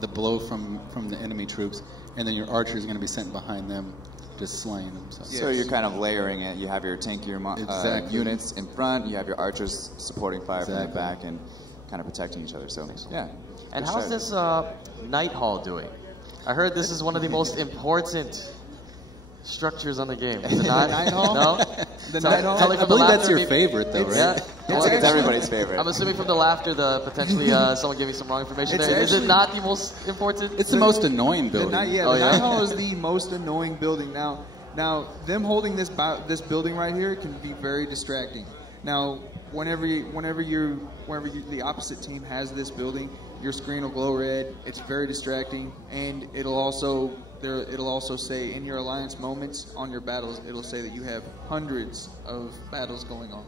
the blow from the enemy troops, and then your archer is going to be sent behind them, just slaying them. So you're kind of layering it. You have your tankier units in front. You have your archers supporting fire from the back and kind of protecting each other. So yeah. And how's this Night Hall doing? I heard this is one of the most important structures on the game. The Night Hall? No? The Night Hall? I believe that's your favorite, though, right? It's everybody's favorite. I'm assuming from the laughter, potentially someone gave me some wrong information there. Is it not the most important? It's the most annoying building. The Night Hall is the most annoying building. Now, them holding this building right here can be very distracting. Now, whenever the opposite team has this building, your screen will glow red. It's very distracting, and it'll also say in your alliance moments on your battles, it'll say that you have hundreds of battles going on.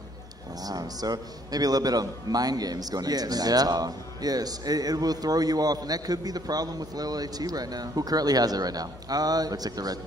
Wow, so maybe a little bit of mind games going into that as well. Yes, it will throw you off, and that could be the problem with LAT right now. Who currently has it right now? Looks like the red.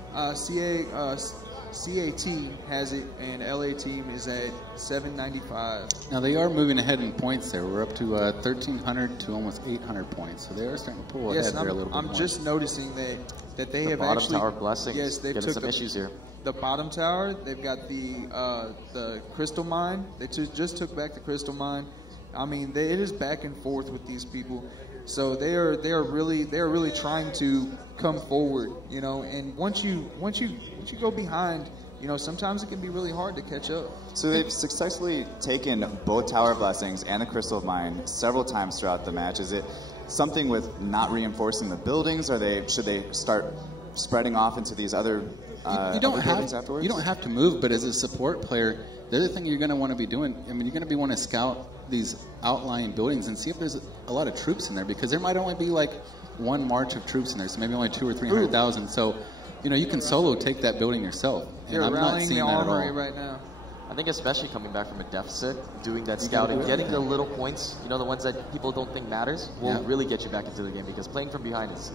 CAT has it, and LA team is at 795. Now they are moving ahead in points there. We're up to 1,300 to almost 800 points, so they are starting to pull ahead there a little bit more. I'm just noticing that they have bottom actually tower blessings. Yes, they've getting took some issues here. The bottom tower. They've got the crystal mine. They just took back the crystal mine. I mean, it is back and forth with these people. So they are really trying to come forward, you know. And once you go behind, you know, sometimes it can be really hard to catch up. So they've successfully taken both tower blessings and the crystal mine several times throughout the match. Is it something with not reinforcing the buildings, or should they start spreading off into these other buildings afterwards? You don't have to move, but as a support player, the other thing you're going to want to be doing, I mean, you're going to want to scout these outlying buildings and see if there's a lot of troops in there, because there might only be like one march of troops in there, so maybe only 200,000 or 300,000. So, you know, you can solo take that building yourself. And They're I'm not rallying seeing the that at armory all. right now. I think especially coming back from a deficit, doing that scouting, getting the little points, you know, the ones that people don't think matters, will really get you back into the game, because playing from behind is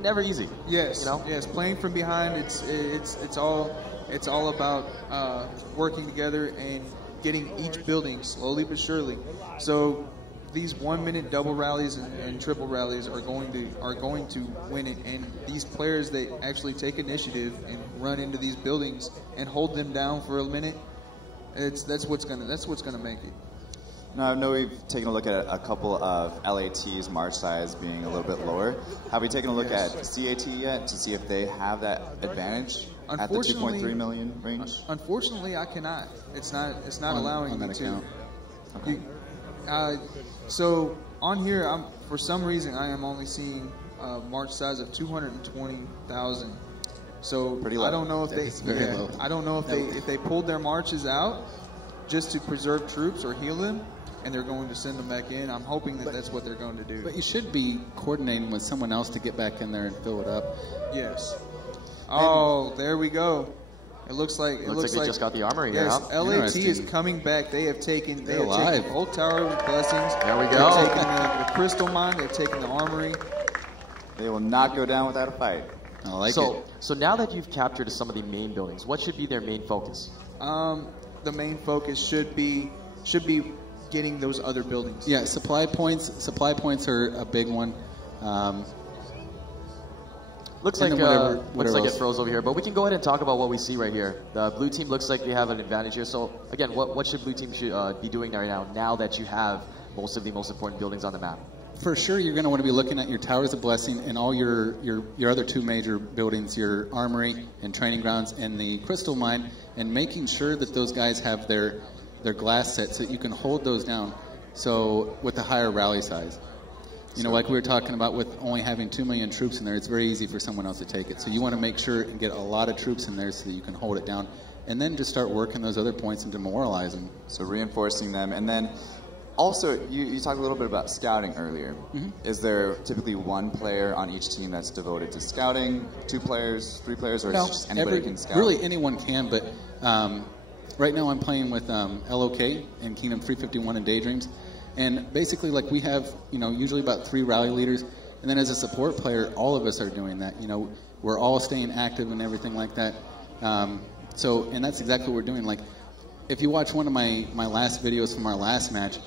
never easy. Yes, you know? Yes, playing from behind, it's all about working together and getting each building slowly but surely. So these 1 minute double rallies and triple rallies are going to win it, and these players that actually take initiative and run into these buildings and hold them down for a minute, that's what's gonna make it. Now, I know we've taken a look at a couple of LAT's march size being a little bit lower. Have we taken a look at CAT yet to see if they have that advantage at the 2.3 million range? Unfortunately, I cannot. It's not allowing me to. Okay. So on here, for some reason I am only seeing a march size of 220,000. So I don't know if I don't know if they pulled their marches out just to preserve troops or heal them, and they're going to send them back in. I'm hoping that that's what they're going to do. But you should be coordinating with someone else to get back in there and fill it up. Yes. Oh, there we go. It looks like we just got the armory here. Yes, Huh? LAT is coming back. They have taken both tower blessings. There we go. They've taken the crystal mine. They've taken the armory. They will not go down without a fight. I like it. So now that you've captured some of the main buildings, what should be their main focus? The main focus should be getting those other buildings. Yeah, supply points. Supply points are a big one. Looks like it froze over here, but we can go ahead and talk about what we see right here. The blue team looks like they have an advantage here. So again, what should blue team be doing right now that you have most of the most important buildings on the map? For sure, you're going to want to be looking at your Towers of Blessing and all your other two major buildings, your armory and training grounds and the crystal mine, and making sure that those guys have their glass set so that you can hold those down. So with a higher rally size. You know, like we were talking about with only having 2 million troops in there, it's very easy for someone else to take it. So you want to make sure and get a lot of troops in there so that you can hold it down. And then just start working those other points and demoralize them. So reinforcing them. And then also, you talked a little bit about scouting earlier. Mm-hmm. Is there typically one player on each team that's devoted to scouting, 2 players, 3 players, or is it just anybody can scout? Really, anyone can, but right now I'm playing with LOK and Kingdom 351 and Daydreams. And basically, like, we have, you know, usually about 3 rally leaders. And then as a support player, all of us are doing that. You know, we're all staying active and everything like that. And that's exactly what we're doing. Like, if you watch one of my last videos from our last match,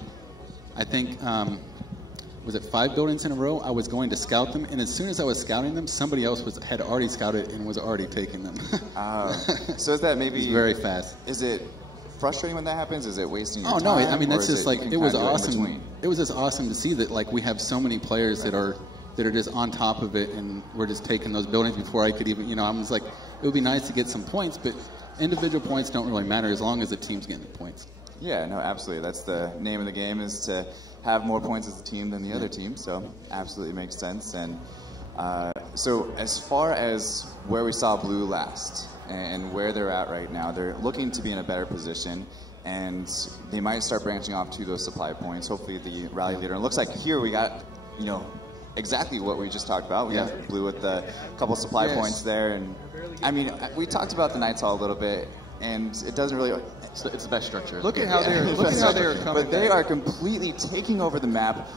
I think, was it 5 buildings in a row? I was going to scout them. And as soon as I was scouting them, somebody else had already scouted and was already taking them. So is that maybe... It's very fast. Is it frustrating when that happens? Is it wasting your time? Oh, no, I mean, that's just like, it was awesome. It was just awesome to see that, like, we have so many players that are just on top of it, and we're just taking those buildings before I could even, you know, I was like, it would be nice to get some points, but individual points don't really matter as long as the team's getting the points. Yeah, no, absolutely. That's the name of the game, is to have more points as a team than the other team, so absolutely makes sense. And so as far as where we saw Blue last, and where they're at right now, they're looking to be in a better position, and they might start branching off to those supply points, hopefully the rally leader. And it looks like here we got you know, exactly what we just talked about. We have blue with the couple supply points there, and I mean, we talked about the Nights Hall a little bit, and it doesn't really. It's the best structure. Look at how they're coming. But they are completely taking over the map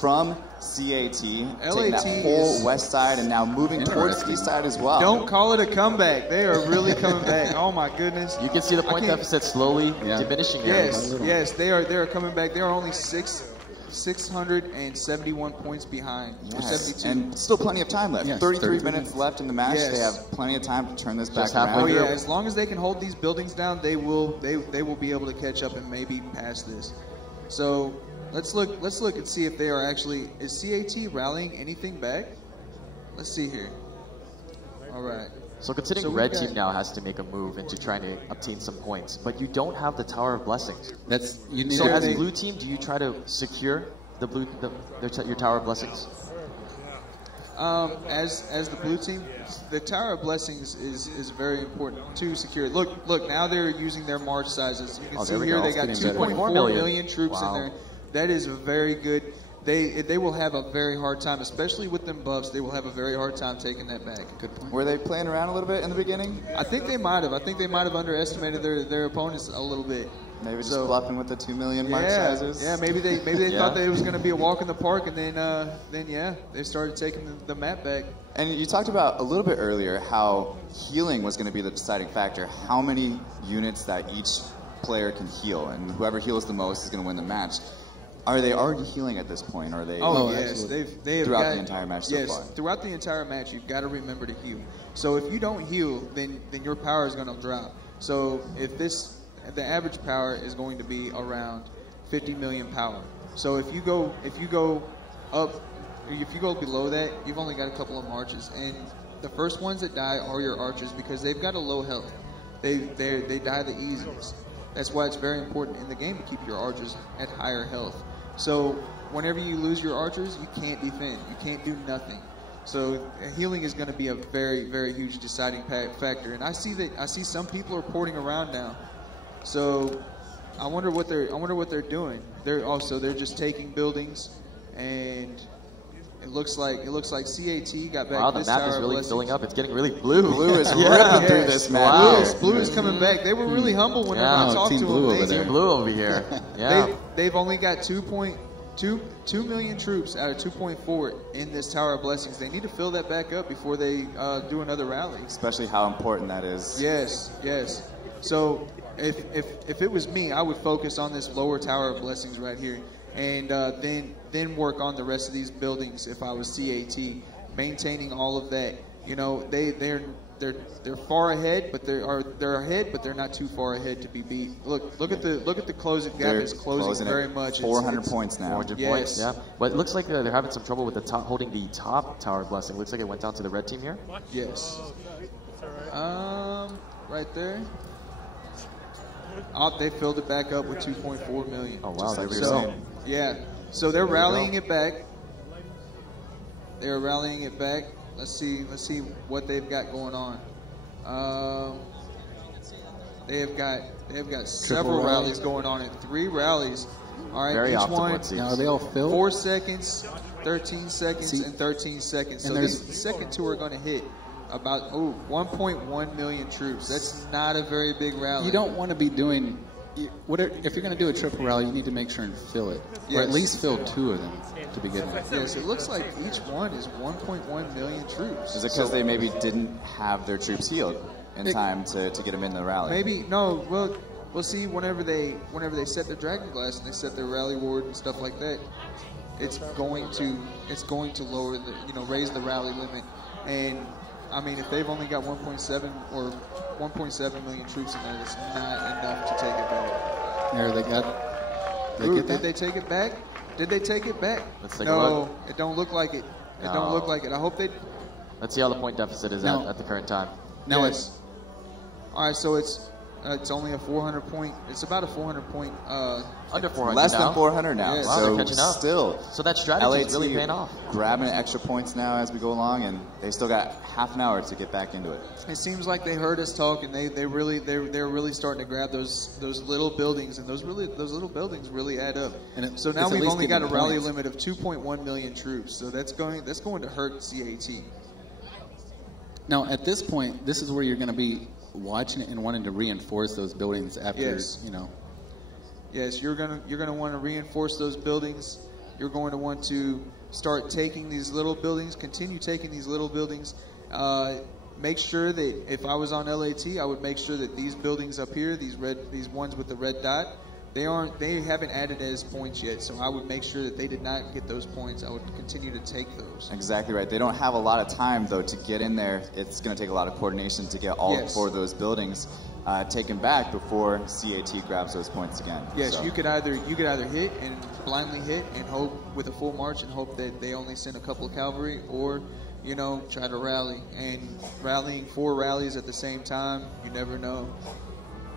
from CAT, taking that whole west side, and now moving towards the east side as well. Don't call it a comeback. They are really coming back. Oh my goodness! You can see the point deficit slowly diminishing. Yes, they are coming back. They are only 671 points behind. Yes. 72. And still plenty of time left. 33 minutes left in the match. They have plenty of time to turn this back around. Oh yeah, as long as they can hold these buildings down, they will be able to catch up and maybe pass this. So let's look and see if they are actually, is CAT rallying anything back? Let's see here. All right. So considering red team now has to make a move into trying to obtain some points, but you don't have the Tower of Blessings. So as blue team, do you try to secure your Tower of Blessings? As the blue team, the Tower of Blessings is very important to secure. Look, now they're using their march sizes. You can see here they got 2.4 million troops in there. That is a very good. They will have a very hard time, especially with them buffs. They will have a very hard time taking that back. Good point. Were they playing around a little bit in the beginning? I think they might have. I think they might have underestimated their opponents a little bit. Maybe just bluffing with the 2 million mark sizes. Yeah, maybe they thought that it was going to be a walk in the park, and then they started taking the map back. And you talked about a little bit earlier how healing was going to be the deciding factor. How many units that each player can heal, and whoever heals the most is going to win the match. Are they already healing at this point? Are they? Oh yes, they've throughout the entire match so far. Throughout the entire match, you've got to remember to heal. So if you don't heal, then your power is going to drop. So if the average power is going to be around 50 million power. So if you go below that, you've only got a couple of marches, and the first ones that die are your archers because they've got a low health. They die the easiest. That's why it's very important in the game to keep your archers at higher health. So whenever you lose your archers, you can't defend. You can't do nothing. So healing is going to be a very, very huge deciding factor. And I see some people are porting around now. So I wonder what they're doing. They're just taking buildings, and it looks like CAT got back. Wow, the map is really filling up. It's getting really blue. Blue is ripping through this map. Wow. Blue is coming back. They were really humble whenever I talked to them. Team Blue over here. Yeah. They've only got 2 million troops out of 2.4 in this Tower of Blessings. They need to fill that back up before they do another rally. Especially how important that is. Yes. So if it was me, I would focus on this lower Tower of Blessings right here, and then work on the rest of these buildings. If I was CAT, maintaining all of that. You know, they're far ahead, but they're ahead, but they're not too far ahead to be beat. Look at the closing gap. It's closing very much. 400 points now. 400 points. Yeah, but it looks like they're having some trouble with holding the top Tower of Blessing. Looks like it went down to the red team here. Yes. Right there. Oh, they filled it back up with 2.4 million. Oh wow, there we go. Yeah. So they're rallying it back. They're rallying it back. Let's see what they've got going on. They have got several rallies going on. In 3 rallies. All right, very each one. Now, are they all filled? 4 seconds, 13 seconds, and 13 seconds. So the second 2 are going to hit about 1.1 million troops. That's not a very big rally. You don't want to be doing. If you're going to do a triple rally, you need to make sure and fill it, or at least fill 2 of them to begin with. Yes, it looks like each one is 1.1 million troops. Is it because they maybe didn't have their troops healed in time to get them in the rally? Maybe no. We'll see whenever they set their Dragon Glass and they set their Rally Ward and stuff like that. It's going to lower raise the rally limit. And I mean, if they've only got 1.7 or 1.7 million troops in there, it's not enough to take it back. There they got. Did they take it back? Did they take it back? Let's take a look. It don't look like it. It don't look like it. I hope they. Let's see how the point deficit is at the current time. Yes. All right, so it's It's only a 400 point. It's about a 400 point. Under 400 Less now? than 400 now. Yeah. Wow, So they're catching up. still, So that strategy is really paying off. Grabbing extra points now as we go along, and they still got half an hour to get back into it. It seems like they heard us talk, and they're really starting to grab those little buildings, and those little buildings really add up. And so now it's at we've least only got a getting rally points. limit of 2.1 million troops, so that's going to hurt CAT. Now, at this point, this is where you're going to be watching it and wanting to reinforce those buildings after, Yes. Yes, you're gonna want to reinforce those buildings. You're going to want to start taking these little buildings, continue taking these little buildings. Make sure that if I was on LAT, I would make sure that these buildings up here, these ones with the red dot, they haven't added as points yet. So I would make sure that they did not get those points. I would continue to take those. Exactly right. They don't have a lot of time, though, to get in there. It's going to take a lot of coordination to get all Yes. 4 of those buildings taken back before CAT grabs those points again. Yes, So- you could either hit and blindly hit and hope with a full march and hope that they only send a couple of cavalry, or try to rally. And rallying 4 rallies at the same time, you never know.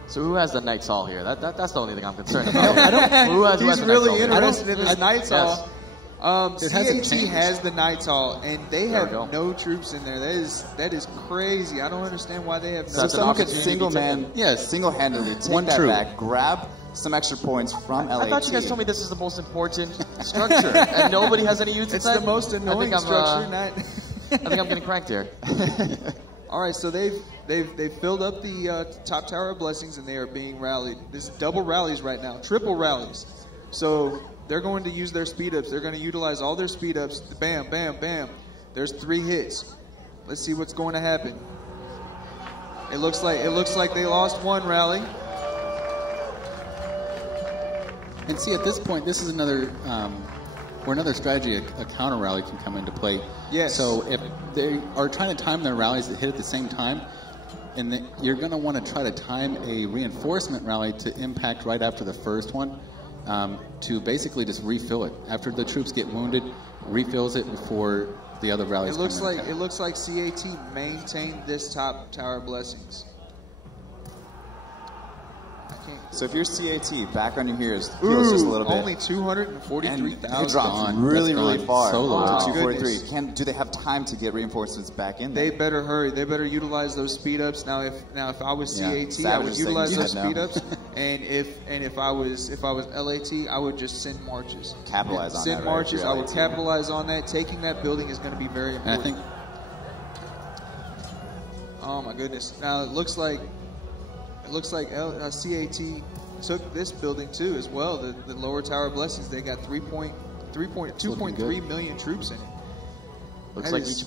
So who has the Knights Hall here? That's the only thing I'm concerned about. Who has He's the really Knights Hall here? interested in this Knights Yes. Hall. It hasn't CAT changed. has the Knights Hall, and they There have we go. no troops in there. That is crazy. I don't understand why they have no. So That's an someone could opportunity to single-handedly take One that troop. back, grab some extra points from LAT. I thought you guys told me this is the most important structure, and nobody has any use. It's the most annoying structure. I think I'm getting cranked here. All right, so they've filled up the top tower of blessings, and they are being rallied. This is double rallies right now, triple rallies. So they're going to use their speed ups. They're going to utilize all their speed ups. Bam, bam, bam. There's 3 hits. Let's see what's going to happen. It looks like they lost 1 rally. And see, at this point, this is another where another strategy, a counter rally, can come into play. Yes. So if they are trying to time their rallies that hit at the same time, and you're going to want to try to time a reinforcement rally to impact right after the first one, to basically just refill it. After the troops get wounded, refills it before the other rallies. It looks come in. like CAT maintained this top tower of blessings. So if you're CAT, back on your heels just a little bit. Only 243,000. It dropped gone. really, That's really gone. far. So low. To Wow. 243. Do they have time to get reinforcements back in there? They better hurry. They better utilize those speed ups. Now, if I was Yeah, CAT, I Savage would is utilize saying those that speed now. ups. and if I was LAT, I would just send marches. Capitalize on send that, right, marches. if you're I would LAT. capitalize on that. Taking that building is going to be very And I important. think Oh my goodness! Now it looks like CAT took this building too as well. The lower tower of blessings. They got 2.3 million troops in it. Looks That like is-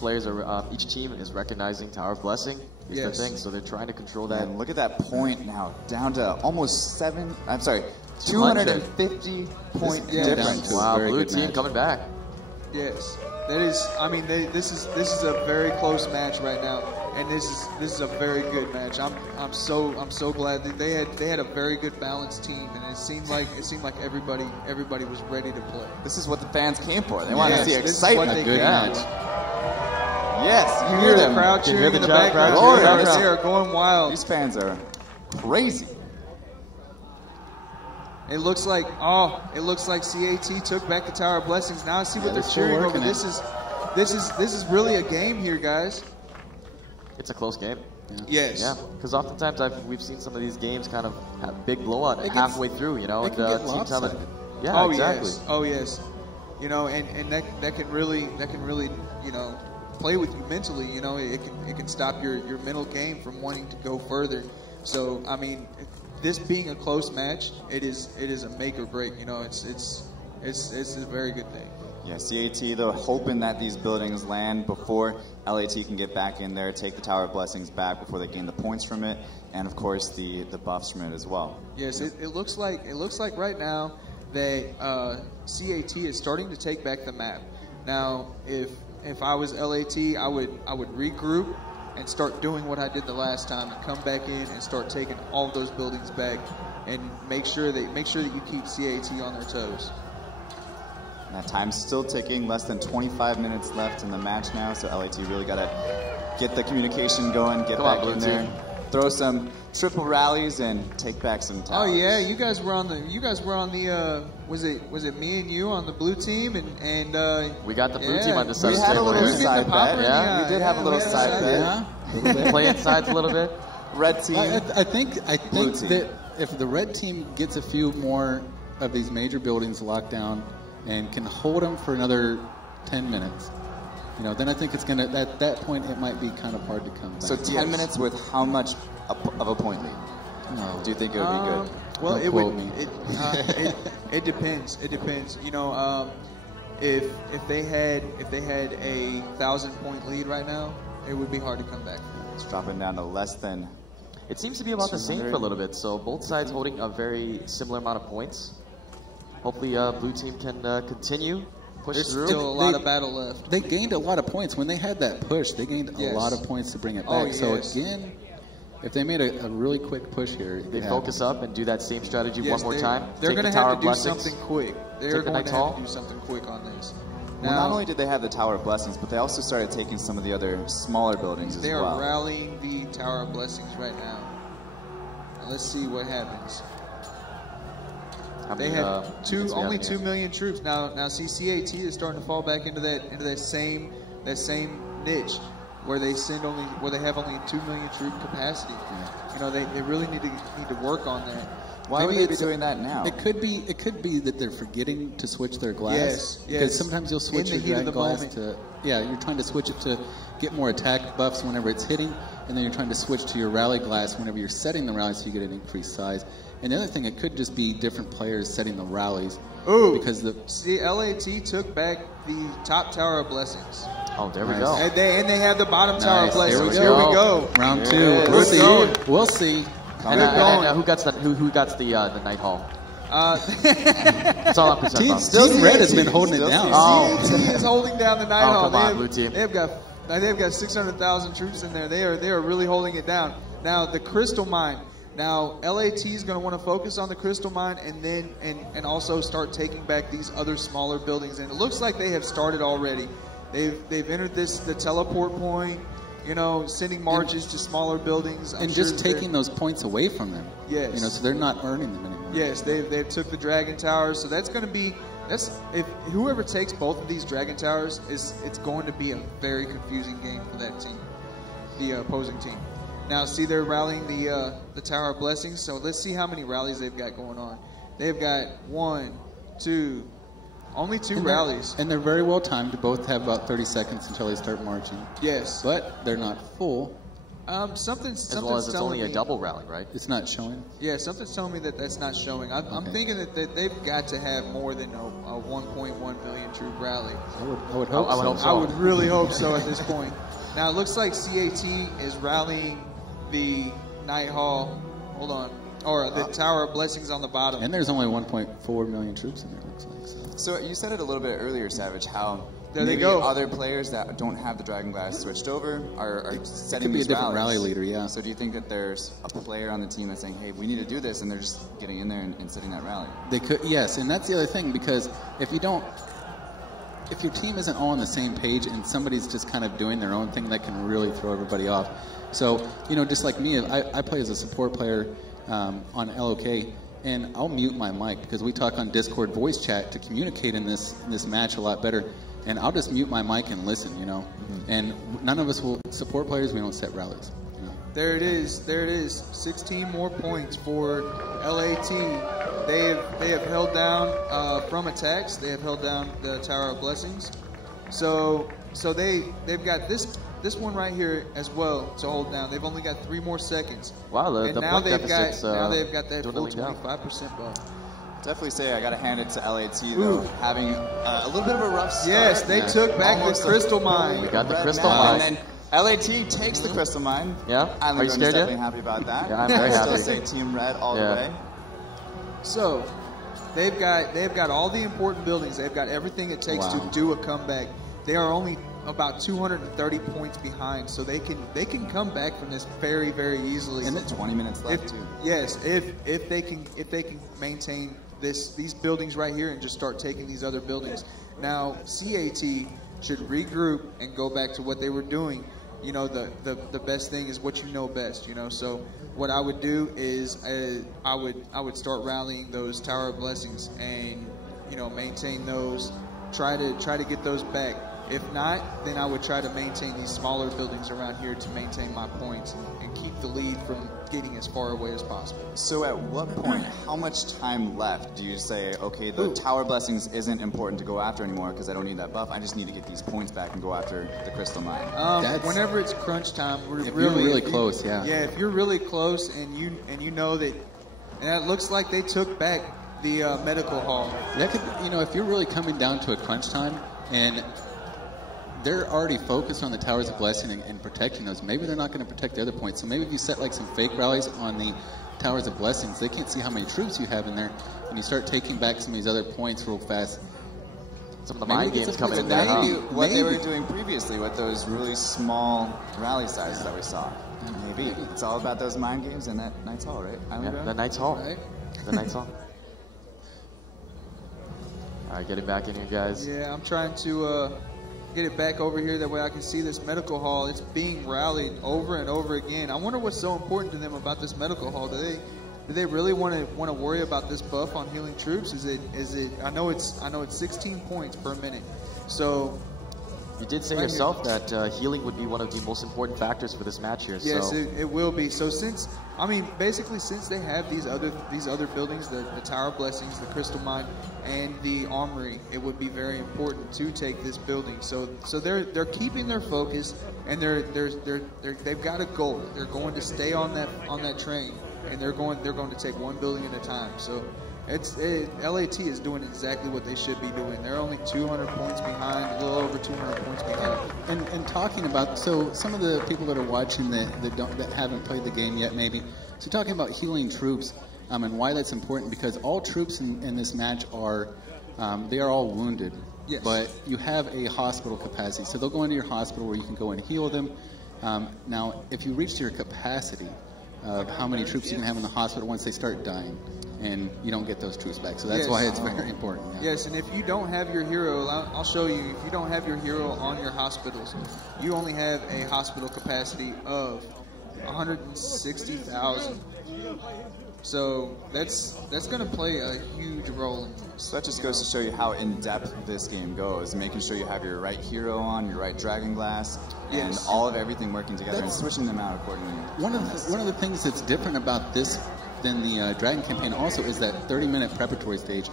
each team is recognizing Tower of Blessing. Is Yes. their thing, so they're trying to control that. And look at that point now, down to almost 250 point Yeah, difference. down to Wow, very blue good team match. coming back. Yes, that is. I mean, this is a very close match right now, and this is a very good match. I'm so glad that they had a very good balanced team, and it seemed like everybody was ready to play. This is what the fans came for. They want to see Yes, this is what excitement. they good came match. Yes, You hear the them. crowd You cheering hear in the crowd background. cheering. Yes, they are going wild. These fans are crazy. It looks like CAT took back the Tower of Blessings. Now I see what they're they're still cheering over. working it. This is really a game here, guys. It's a close game. Yes. Yeah, because oftentimes we've seen some of these games kind of have big blowout They can- halfway through, you know, they and can get teams have it. lopsided. Yeah, Oh exactly. yes. Oh yes. You know, and that can really play with you mentally. You know, it can stop your mental game from wanting to go further. So I mean, this being a close match, it is a make or break. You know, it's a very good thing. Yeah, CAT, though, hoping that these buildings land before LAT can get back in there, take the Tower of Blessings back before they gain the points from it, and of course the buffs from it as well. Yes, it looks like right now that CAT is starting to take back the map. Now, if I was LAT, I would regroup and start doing what I did the last time and come back in and start taking all of those buildings back and make sure that you keep CAT on their toes. And that time's still ticking, less than 25 minutes left in the match now, so LAT really got to get the communication going, get Come on, back in Blue there, team. throw some triple rallies and take back some towers. Oh yeah, you guys were on the was it me and you on the blue team and we got the blue team on the side. We had a little side bet. Yeah, we did have a little side bet. Yeah, playing sides a little bit. Red team. I think that if the red team gets a few more of these major buildings locked down and can hold them for another 10 minutes, then I think it's gonna. At that point, it might be kind of hard to come back. So 10 minutes with how much of a point lead? No. Do you think it would be good? Well, Don't quote me. It depends. It depends. If they had a 1,000-point lead right now, it would be hard to come back. It's dropping down to less than. It seems to be about the same for a little bit. So both sides holding a very similar amount of points. Hopefully, blue team can continue. There's still a lot of battle left. They gained a lot of points. When they had that push, they gained a lot of points to bring it back. So again, if they made a really quick push here, they focus up and do that same strategy one more time. They're going to have to do something quick. They're going to have to do something quick on this. Well, not only did they have the Tower of Blessings, but they also started taking some of the other smaller buildings as well. They are rallying the Tower of Blessings right now. Let's see what happens. They had only 2 million troops. Now CCAT is starting to fall back into that same niche where they have only 2 million troop capacity. They really need to work on that. Why would they be doing that now? It could be that they're forgetting to switch their glass. Yes. Because sometimes you'll switch your dragon glass to you're trying to switch it to get more attack buffs whenever it's hitting, and then you're trying to switch to your rally glass whenever you're setting the rally so you get an increased size. And the other thing, it could just be different players setting the rallies. Ooh, because LAT took back the top Tower of Blessings. Oh, there we go. And they have the bottom Tower of Blessings. Here we go. Round 2. We'll see. And who got the Night Hall? That's all I'm concerned about. Team Red has been holding it down. Team is holding down the Night Hall. Come on, blue team. They've got 600,000 troops in there. They are really holding it down. Now the Crystal Mine. Now LAT is going to want to focus on the Crystal Mine and then and also start taking back these other smaller buildings. And it looks like they have started already. They've entered the teleport point. Sending marches to smaller buildings. And just taking those points away from them. Yes. So they're not earning them anymore. Yes, they took the Dragon Towers. So that's going to be if whoever takes both of these Dragon Towers it's going to be a very confusing game for that team, the opposing team. Now see they're rallying the Tower of Blessings. So let's see how many rallies they've got going on. They've got 1, 2. Only 2 rallies. And they're very well timed to both have about 30 seconds until they start marching. Yes. But they're not full. Something's as well as it's only a double rally, right? It's not showing? Yeah, something's telling me that's not showing. I'm thinking that they've got to have more than a 1.1 million troop rally. I would hope so. I would really hope so at this point. Now, it looks like CAT is rallying the Night Hall. Hold on. Or the Tower of Blessings on the bottom. And there's only 1.4 million troops in there, it looks like. So you said it a little bit earlier, Savage, how there they go. Other players that don't have the Dragon Glass switched over are setting these rallies. It could be a different rally leader, yeah. So do you think that there's a player on the team that's saying, hey, we need to do this, and they're just getting in there and setting that rally? They could, yes, and that's the other thing, because if your team isn't all on the same page and somebody's just kind of doing their own thing, that can really throw everybody off. So, just like me, I play as a support player on LOK, and I'll mute my mic because we talk on Discord voice chat to communicate in this match a lot better. And I'll just mute my mic and listen, Mm-hmm. And none of us will support players. We don't set rallies. There it is. 16 more points for LAT. They have held down from attacks. They have held down the Tower of Blessings. So they've got this one right here as well to hold down. They've only got 3 more seconds. Wow, now they've got that full 25% buff. Definitely say I got to hand it to LAT though, having a little bit of a rough start. Yes, they took back the Crystal Mine. We got the Crystal Mine. And then LAT takes the Crystal Mine. Yeah. Are you scared? Definitely happy about that. Yeah, I'm very happy. Still say Team Red all the way. So they've got all the important buildings. They've got everything it takes to do a comeback. They are only about 230 points behind, so they can come back from this very, very easily. And 20 minutes left too. Yes, if they can maintain these buildings right here and just start taking these other buildings. Now CAT should regroup and go back to what they were doing. you know, the best thing is what you know best, you know. So what I would do is I would start rallying those Tower of Blessings and, you know, maintain those, try to get those back. If not, then I would try to maintain these smaller buildings around here to maintain my points and keep the lead from getting as far away as possible. So at what point, how much time left do you say, okay, the Tower Blessings isn't important to go after anymore because I don't need that buff, I just need to get these points back and go after the Crystal Mine? Whenever it's crunch time, if you're really close, yeah. Yeah, if you're really close and you know that, and it looks like they took back the medical hall. That could, you know, if you're really coming down to a crunch time and they're already focused on the Towers of Blessing and protecting those, maybe they're not going to protect the other points. So maybe if you set like some fake rallies on the Towers of Blessings, they can't see how many troops you have in there, and you start taking back some of these other points real fast. Some of the mind games coming in there. What they were doing previously with those really small rally sizes that we saw. Maybe. It's all about those mind games and that Knight's Hall, right? The Knight's Hall. Right? The Knight's Hall. All right, getting back in here, guys. Yeah, I'm trying to get it back over here. That way I can see this medical hall. It's being rallied over and over again. I wonder what's so important to them about this medical hall. Do they really want to worry about this buff on healing troops? Is it? I know it's 16 points per minute. So you did say yourself that healing would be one of the most important factors for this match here. Yes, it will be. So since they have these other buildings, the Tower of Blessings, the Crystal Mine, and the Armory, it would be very important to take this building. So they're keeping their focus, and they've got a goal. They're going to stay on that train, and they're going to take one building at a time. So LAT is doing exactly what they should be doing. They're only 200 points behind, a little over 200 points behind. And talking about, so some of the people that are watching that haven't played the game yet, maybe, so talking about healing troops and why that's important, because all troops in this match are all wounded. Yes. But you have a hospital capacity, so they'll go into your hospital where you can go and heal them. Now, if you reach your capacity of how many troops you can have in the hospital once they start dying, and you don't get those troops back. So that's why it's very important. Yeah. Yes, and if you don't have your hero, I'll show you, if you don't have your hero on your hospitals, you only have a hospital capacity of 160,000. So that's going to play a huge role in this. So that just goes to show you how in-depth this game goes, making sure you have your right hero on, your right Dragon Glass, and all of everything working together and switching them out accordingly. One of the things that's different about this than the Dragon campaign also is that 30-minute preparatory stage,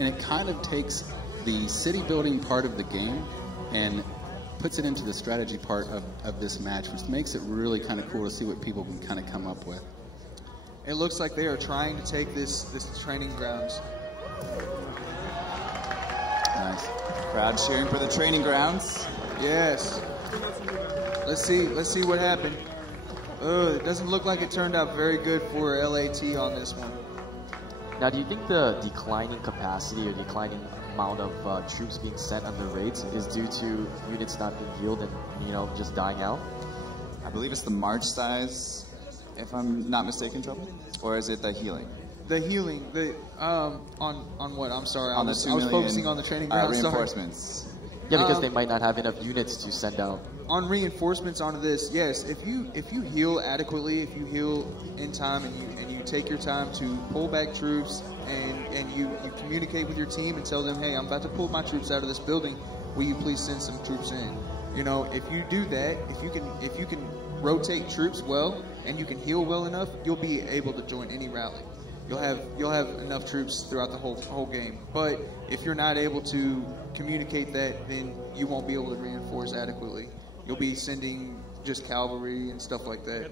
and it kind of takes the city building part of the game and puts it into the strategy part of this match, which makes it really kind of cool to see what people can kind of come up with. It looks like they are trying to take this training grounds. Nice. Crowd cheering for the training grounds. Yes. Let's see what happened. It doesn't look like it turned out very good for LAT on this one. Now, do you think the declining capacity or declining amount of troops being sent on the raids is due to units not being healed and, just dying out? I believe it's the march size, if I'm not mistaken, Trouble? Or is it the healing? The healing. On what? I'm sorry. I was focusing on the training grounds. Reinforcements. Yeah, because they might not have enough units to send out. On reinforcements onto this, yes. If you heal adequately, if you heal in time, and you take your time to pull back troops, and you communicate with your team and tell them, hey, I'm about to pull my troops out of this building. Will you please send some troops in? If you do that, if you can rotate troops well and you can heal well enough, you'll be able to join any rally. You'll have enough troops throughout the whole game. But if you're not able to communicate that, then you won't be able to reinforce adequately. You'll be sending just cavalry and stuff like that.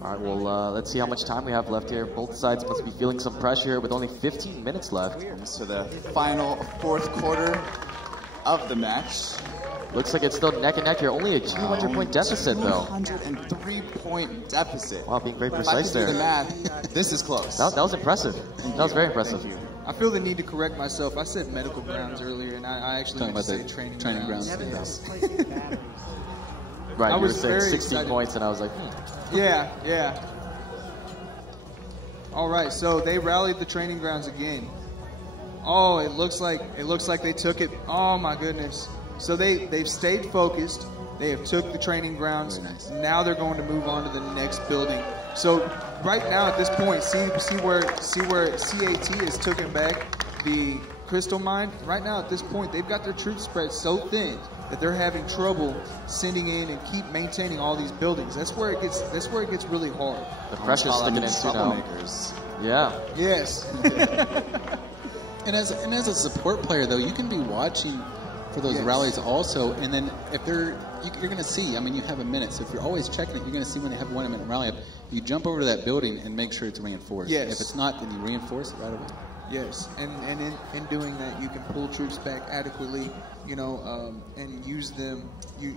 All right, well, let's see how much time we have left here. Both sides must be feeling some pressure with only 15 minutes left. So the final fourth quarter of the match. Looks like it's still neck and neck here. Only a 200-point deficit, though. 203-point deficit. Wow, being very precise there. If I can do the math, this is close. That was impressive. That was very impressive. I feel the need to correct myself. I said medical grounds earlier, and I actually meant to say training grounds. Right, you were saying 16 points, and I was like, Yeah. All right, so they rallied the training grounds again. Oh, it looks like they took it. Oh my goodness. So they've stayed focused. They have took the training grounds. Nice. Now they're going to move on to the next building. So right now at this point, see where CAT has taken back the crystal mine. Right now at this point, they've got their troops spread so thin that they're having trouble sending in and keep maintaining all these buildings. That's where it gets really hard. The pressure's sticking in too now. Yeah. Yes. And as a support player, though, you can be watching for those rallies also, and then if you're going to see, I mean, you have a minute, so if you're always checking it, you're going to see when they have a 1 minute rally up, you jump over to that building and make sure it's reinforced. Yes. If it's not, then you reinforce it right away. Yes, and in doing that, you can pull troops back adequately, and use them,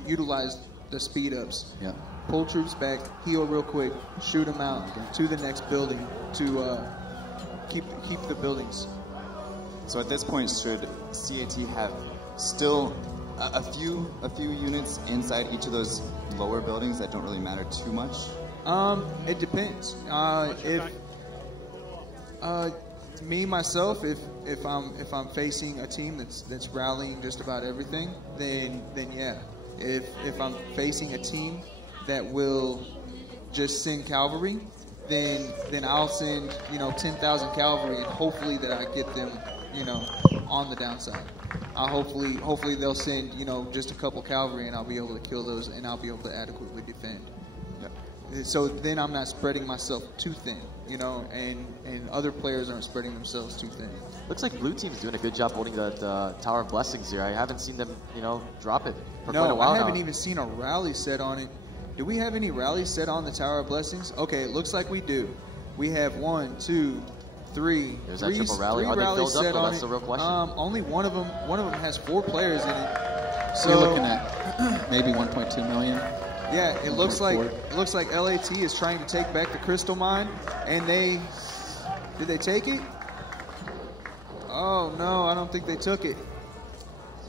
utilize the speed ups. Yeah. Pull troops back, heal real quick, shoot them out to the next building to keep the buildings. So at this point, should CAT have still a few units inside each of those lower buildings that don't really matter too much? It depends. Me myself, if I'm facing a team that's rallying just about everything, then yeah. If I'm facing a team that will just send cavalry, then I'll send 10,000 cavalry, and hopefully that I get them on the downside. Hopefully they'll send just a couple cavalry, and I'll be able to kill those, and I'll be able to adequately defend. So then I'm not spreading myself too thin, and other players aren't spreading themselves too thin. Looks like blue team's doing a good job holding the Tower of Blessings here. I haven't seen them, drop it for quite a while I haven't now. even seen a rally set on it. Do we have any rallies set on the Tower of Blessings? Okay, it looks like we do. We have 1, 2, 3. There's that triple rally. Are they rallies filled up, set though? on That's it. the real question. Only one of them has 4 players in it. So you're looking at maybe 1.2 million. Yeah, it looks like LAT is trying to take back the crystal mine, and did they take it? Oh no, I don't think they took it.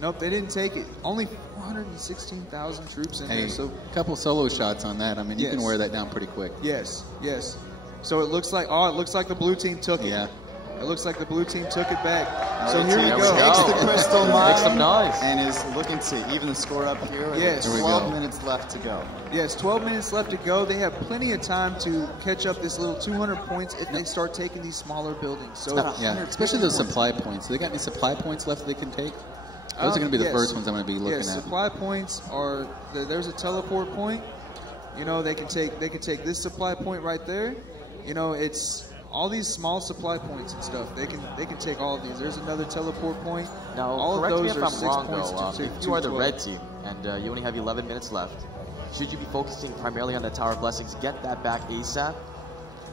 Nope, they didn't take it. Only 416,000 troops in there. So a couple solo shots on that. I mean, you can wear that down pretty quick. Yes. So it looks like the blue team took it. Yeah. It looks like the blue team took it back. So here we Takes go. the crystal mine. Make some noise. And is looking to even the score up here. Yes. With 12 minutes left to go. Yes, 12 minutes left to go. They have plenty of time to catch up this little 200 points if they start taking these smaller buildings. So especially those supply points. Do they got any supply points left they can take? Those are going to be the first ones I'm going to be looking at. Supply points are there's a teleport point. They can take this supply point right there. It's all these small supply points and stuff. They can take all of these. There's another teleport point. Now, all correct of me those if are I'm 6 wrong, points though. If you are the red team and you only have 11 minutes left, should you be focusing primarily on the Tower of Blessings, get that back ASAP?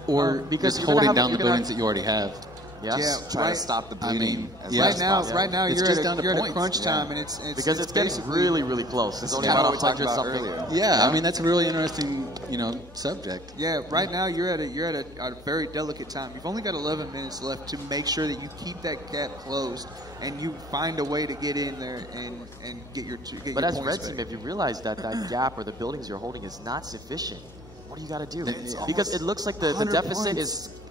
Or because just holding down the buildings that you already have? Yes. Yeah, try to stop the bleeding. Right now you're at a crunch time, and it's because it's getting really, really close. It's only about 100 something. Yeah, I mean that's a really interesting, subject. Yeah, right now you're at a very delicate time. You've only got 11 minutes left to make sure that you keep that gap closed, and you find a way to get in there and get your points. But as red team, if you realize that gap or the buildings you're holding is not sufficient, what do you got to do? Because it looks like the deficit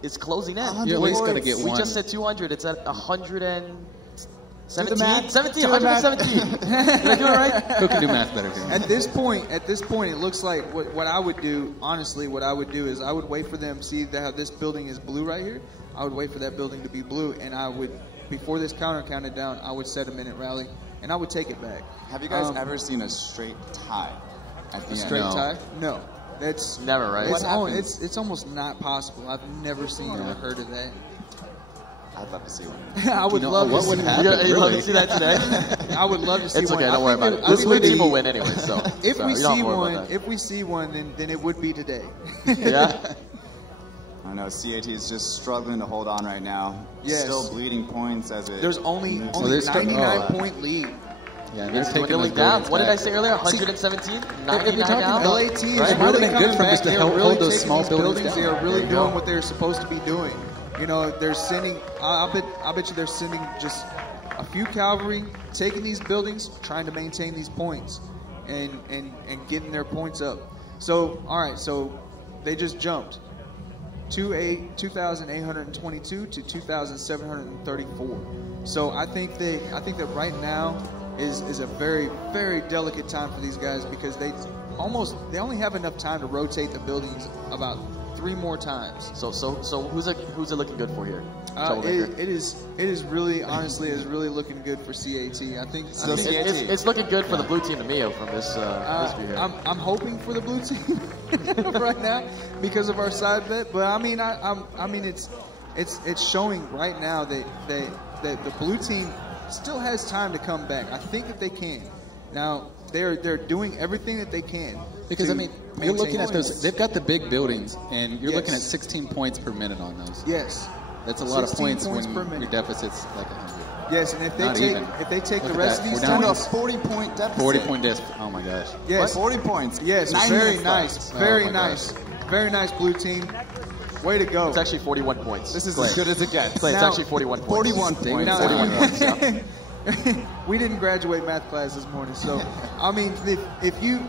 is closing in. You at least got to get one. We just said 200. It's at 117. 117. Did I do it right? Who can do math better than At this point, it looks like what I would do, honestly, what I would do is I would wait for them, see how this building is blue right here. I would wait for that building to be blue, and I would, before this counter counted down, I would set a minute rally, and I would take it back. Have you guys ever seen a straight tie? A straight tie? No. That's never, right? It's almost not possible. I've never seen or heard of that. I'd love to see one. I would love to see that. You'd love to see that today? I would love to see one. It's okay, don't worry about it. This blue team will win anyway, so. If we see one, then it would be today. Yeah? I know CAT is just struggling to hold on right now. Yes. Still bleeding points as it. There's only 99-point lead. Yeah, they're taking dwindling down. What did I say earlier? 117? 99 now? LAT is right? It would have been good for them just to hold those small buildings They down. are really doing what they're supposed to be doing. They're sending. I bet you they're sending just a few cavalry, taking these buildings, trying to maintain these points, and getting their points up. So all right, so they just jumped 2,822 to 2,734. So I think that right now, is a very, very delicate time for these guys because they only have enough time to rotate the buildings about 3 more times. So who's it looking good for here? It is really, honestly, is really looking good for CAT. I think it's looking good for the blue team to me from this view here. I'm hoping for the blue team right now because of our side bet, but I mean it's showing right now that the blue team still has time to come back. I think that they can. Now they're doing everything that they can. Because I mean, you're looking at those. They've got the big buildings, and you're looking at 16 points per minute on those. Yes, that's a lot of points when your deficit's like 100. Yes, and if they take the rest of these down to a 40-point deficit. 40-point deficit. Oh my gosh. Yes, 40 points. Yes, very nice, very nice, very nice blue team. Way to go. It's actually 41 points. This is as good as it gets. It's actually 41 points. 41 points. 41 points. Yeah. We didn't graduate math class this morning, so I mean, if you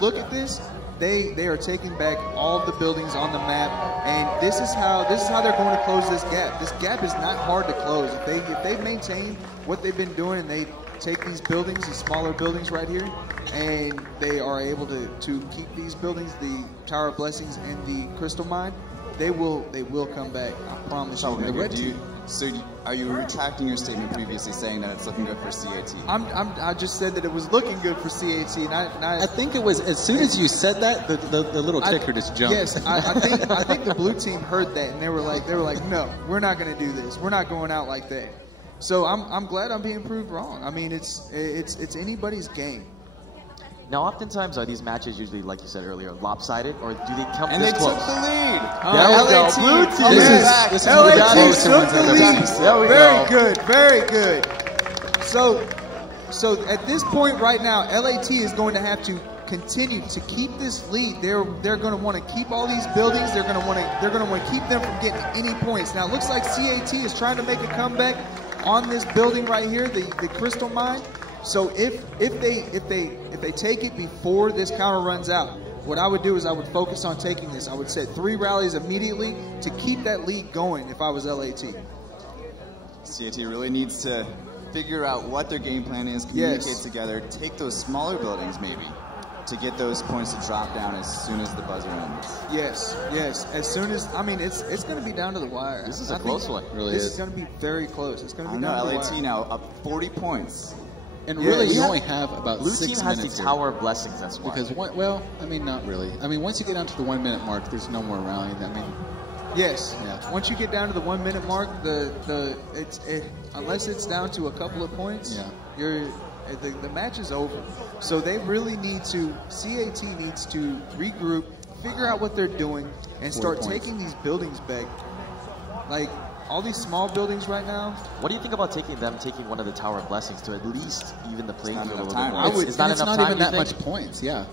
look at this, they are taking back all of the buildings on the map, and this is how they're going to close this gap. This gap is not hard to close. If they maintain what they've been doing and they take these buildings, these smaller buildings right here, and they are able to keep these buildings, the Tower of Blessings and the Crystal Mine, they will come back. I promise you. So are you retracting your statement previously saying that it's looking good for CAT? I just said that it was looking good for CAT. I think it was as soon as you said that the little ticker just jumped. Yes, I think the blue team heard that and they were like, no, we're not going to do this. We're not going out like that. So I'm glad I'm being proved wrong. I mean, it's anybody's game. Now, oftentimes, are these matches usually, like you said earlier, lopsided, or do they come and this they close? took the lead. There we go. Blue team. This is LA took the lead. Very good. Very good. So at this point right now, LAT is going to have to continue to keep this lead. They're going to want to keep all these buildings. They're going to want to keep them from getting any points. Now, it looks like CAT is trying to make a comeback on this building right here, the Crystal Mine. So if they take it before this counter runs out, what I would do is I would focus on taking this. I would set 3 rallies immediately to keep that lead going if I was LAT. CAT really needs to figure out what their game plan is, communicate together, take those smaller buildings maybe to get those points to drop down as soon as the buzzer ends. Yes. As soon as, I mean, it's going to be down to the wire. This is a close one. Really this is going to be very close. It's going to be down to the wire. LAT now up 40 points. And really, you only have about Blue 6 team minutes has the here. Tower of Blessings, that's why. Because, well, I mean, not really. I mean, once you get down to the 1 minute mark, there's no more rallying. I mean, yes. Yeah. Once you get down to the 1 minute mark, unless it's down to a couple of points, the match is over. So they really need to. CAT needs to regroup, figure out what they're doing, and start taking these buildings back. Like all these small buildings right now. What do you think about taking one of the Tower of Blessings to at least even the playing field a little bit more? It's not even that much points. Yeah.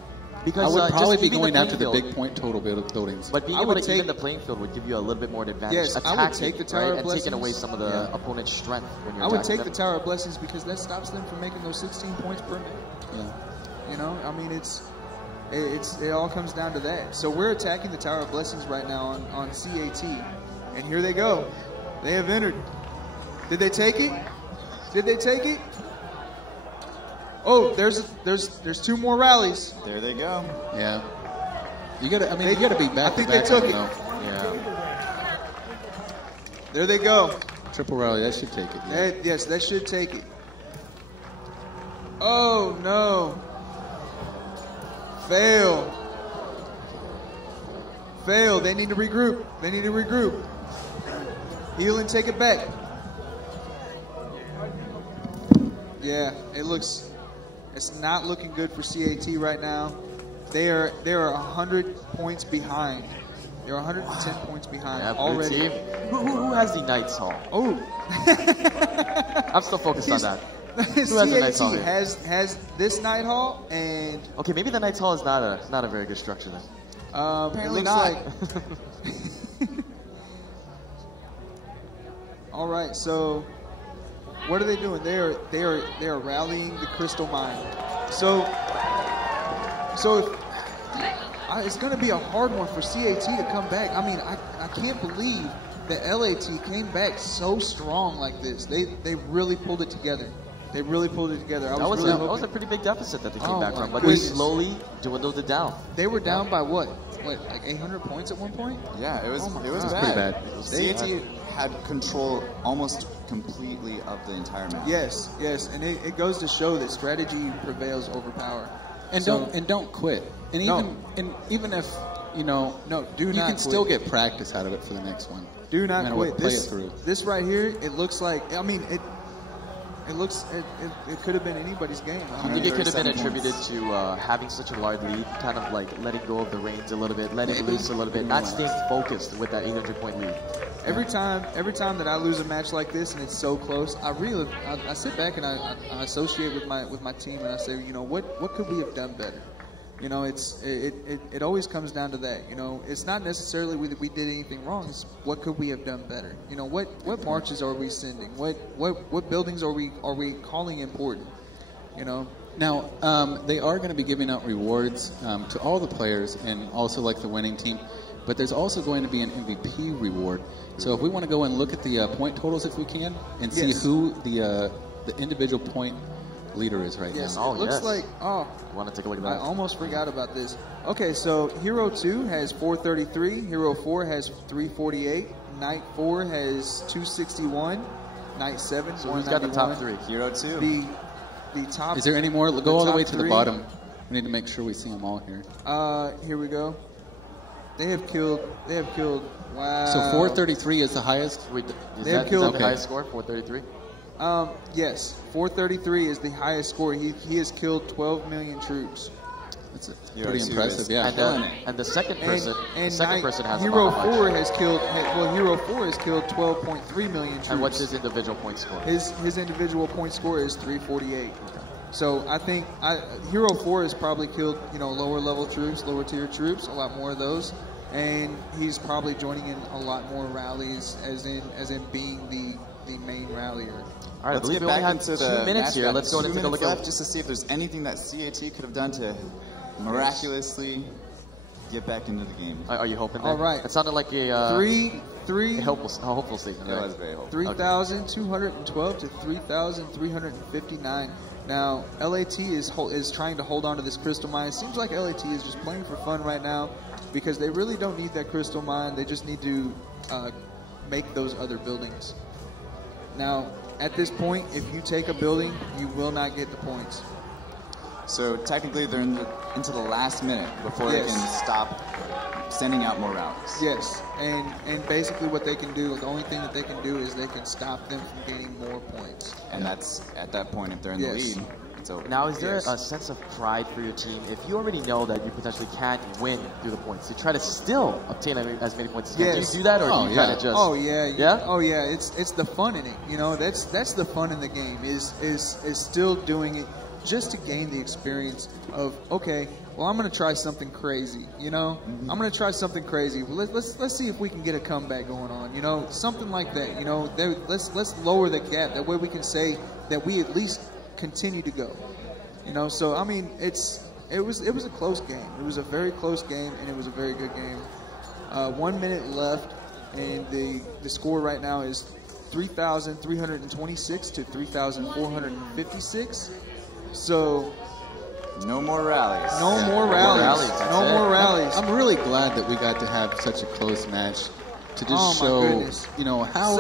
Because I would probably be going after the big point total buildings. But being able to even the playing field would give you a little bit more advantage. Yes, I would take the Tower of and Blessings. taking away some of the opponent's strength when you're I would take the Tower of Blessings because that stops them from making those 16 points per minute. Yeah. You know, I mean, it all comes down to that. So we're attacking the Tower of Blessings right now on CAT. And here they go. They have entered. Did they take it? Did they take it? Oh, there's 2 more rallies. There they go. Yeah. You gotta be back. I think they took it. Yeah. There they go. Triple rally, that should take it. Yeah. Yes, that should take it. Oh no. Fail. They need to regroup. Heal and take it back. Yeah, it's not looking good for CAT right now. They are 100 points behind. They're 110 points behind already. Who has the Knights Hall? Oh. I'm still focused on that. Who has the Knights Hall? Has this Knight Hall and okay, maybe the Knights Hall is not a very good structure then. Apparently not. All right, so what are they doing? They are rallying the Crystal Mine. So it's going to be a hard one for CAT to come back. I mean, I can't believe that LAT came back so strong like this. They really pulled it together. They really pulled it together. That was a pretty big deficit that they came back from, but they slowly dwindled it down. They were down by what, like 800 points at one point? Yeah, it was pretty bad. CAT had control almost completely of the entire match. Yes, and it goes to show that strategy prevails over power. And don't quit. And even if you can still get practice out of it for the next one. Do not quit. Play it through. This right here, it looks like. I mean, it could have been anybody's game. I think it could have been attributed to having such a large lead, kind of like letting go of the reins a little bit, letting it loose a little bit, not staying focused with that 800-point lead. Every time that I lose a match like this and it's so close, I sit back and I associate with my team and I say, what could we have done better? It always comes down to that. It's not necessarily that we did anything wrong. It's what could we have done better? What marches are we sending? What buildings are we calling important? Now, they are going to be giving out rewards to all the players and also like the winning team. But there's also going to be an MVP reward. So if we want to go and look at the point totals if we can and see who the individual point leader is right now. It looks like, want to take a look at that? I almost forgot about this. Okay, so Hero 2 has 433, Hero 4 has 348, Knight 4 has 261, Knight 7 So who's got the top three? Hero 2. The top. Is there any more? Go all the way to the bottom. We need to make sure we see them all here. Here we go. They have killed. Wow. So 433 is the highest. Is that the highest score? 433. Yes, 433 is the highest score. He has killed 12 million troops. That's pretty impressive, yeah. And the second person, has Hero 4 has killed. Hero 4 has killed 12.3 million troops. And what's his individual point score? His individual point score is 348. So I think Hero 4 has probably killed lower level troops, lower tier troops, a lot more of those, and he's probably joining in a lot more rallies, as in being the main rallier. All right, let's get back into the 2 minutes here. Let's go and take a look at just to see if there's anything that CAT could have done to miraculously get back into the game. Are you hoping that? All right. It sounded like a hopeful statement. It was very hopeful. 3,212 to 3,359. Now, LAT is trying to hold on to this crystal mine. It seems like LAT is just playing for fun right now because they really don't need that crystal mine. They just need to make those other buildings. Now, at this point, if you take a building, you will not get the points. So technically, they're into the last minute before they can stop sending out more routes. Yes, and basically what they can do, the only thing that they can do is they can stop them from getting more points. And that's at that point, if they're in the lead, it's over. Now, is there a sense of pride for your team if you already know that you potentially can't win through the points to try to still obtain as many points as you can? Do you do that, or do you kind of just? Oh yeah. It's the fun in it. That's the fun in the game is still doing it just to gain the experience of, okay, well, I'm going to try something crazy, I'm going to try something crazy. Well, let's see if we can get a comeback going on, something like that, let's lower the gap. That way we can say that we at least continue to go, So, I mean, it was a close game. It was a very close game, and it was a very good game. 1 minute left, and the score right now is 3,326 to 3,456. So, no more rallies. No more rallies. I'm really glad that we got to have such a close match to just show, how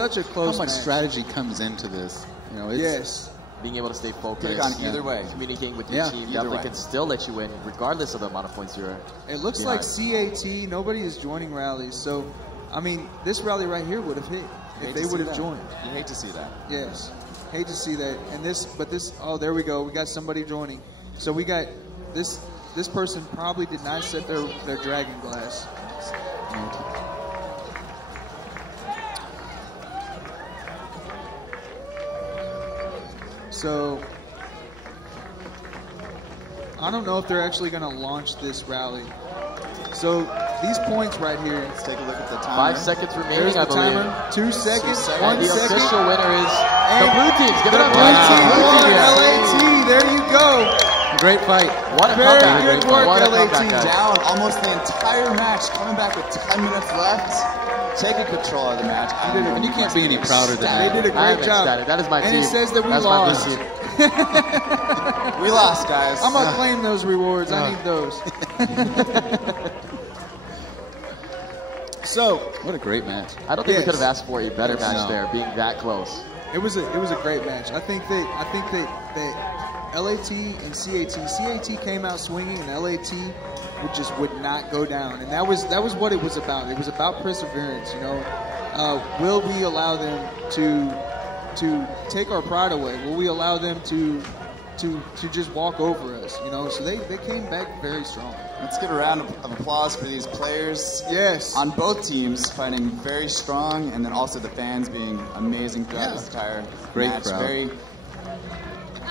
much strategy comes into this. Yes. Being able to stay focused. Could have gone either way. Communicating with your team definitely can still let you win, regardless of the amount of points you're. It looks like CAT. Nobody is joining rallies. So, I mean, this rally right here would have hit if they would have joined. You hate to see that. Yes. Hate to see that. And oh, there we go. We got somebody joining. So we got this person probably did not set their dragon glass. So I don't know if they're actually going to launch this rally. So these points right here. Let's take a look at the timer. 5 seconds remaining. There's the timer. 2 seconds. 1 the second. official winner is the blue team. Give it up, blue team. LAT. There you go. Great fight. What a Very comeback. good work, LAT. Down almost the entire match, coming back with 10 minutes left, taking control of the match. And you can't be any prouder than that. They did a great job. That is my team. And it says that we That's lost. My team. We lost, guys. I'm gonna claim those rewards. I need those. So, what a great match. I don't think we could have asked for a better match there, being that close. It was a great match. I think that LAT and CAT came out swinging, and LAT would not go down, and that was what it was about. It was about perseverance. You know, will we allow them to take our pride away? Will we allow them to just walk over us? You know, so they came back very strong. Let's give a round of applause for these players. Yes. On both teams, fighting very strong, and then also the fans being amazing throughout this entire match. Crowd. Very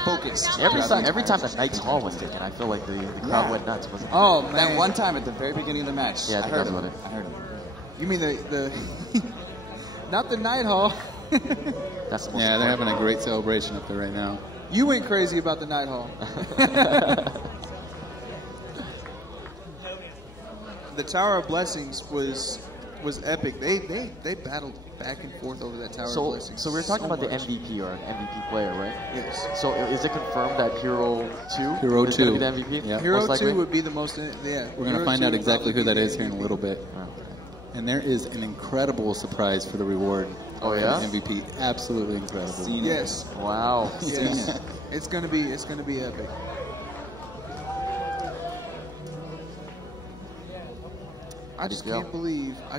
focused. Every time that Knight's Hall was taken, I feel like the crowd went nuts. Wasn't it? Oh, man. That one time at the very beginning of the match. Yeah, I heard it. I heard it. You mean the not the Night Hall? That's the they're having a great celebration up there right now. You went crazy about the Night Hall. The Tower of Blessings was epic. They battled back and forth over that Tower of Blessings. So we're talking about the MVP or MVP player, right? Yes. So is it confirmed that Hero 2 Hero is 2 going to be the MVP? Yeah. Hero 2 would be the most. Yeah. We're going to find out exactly who that is here in a little bit. And there is an incredible surprise for the reward. Oh yeah. MVP, absolutely incredible. Yes. Wow. Yes. It's gonna be epic. I just can't believe how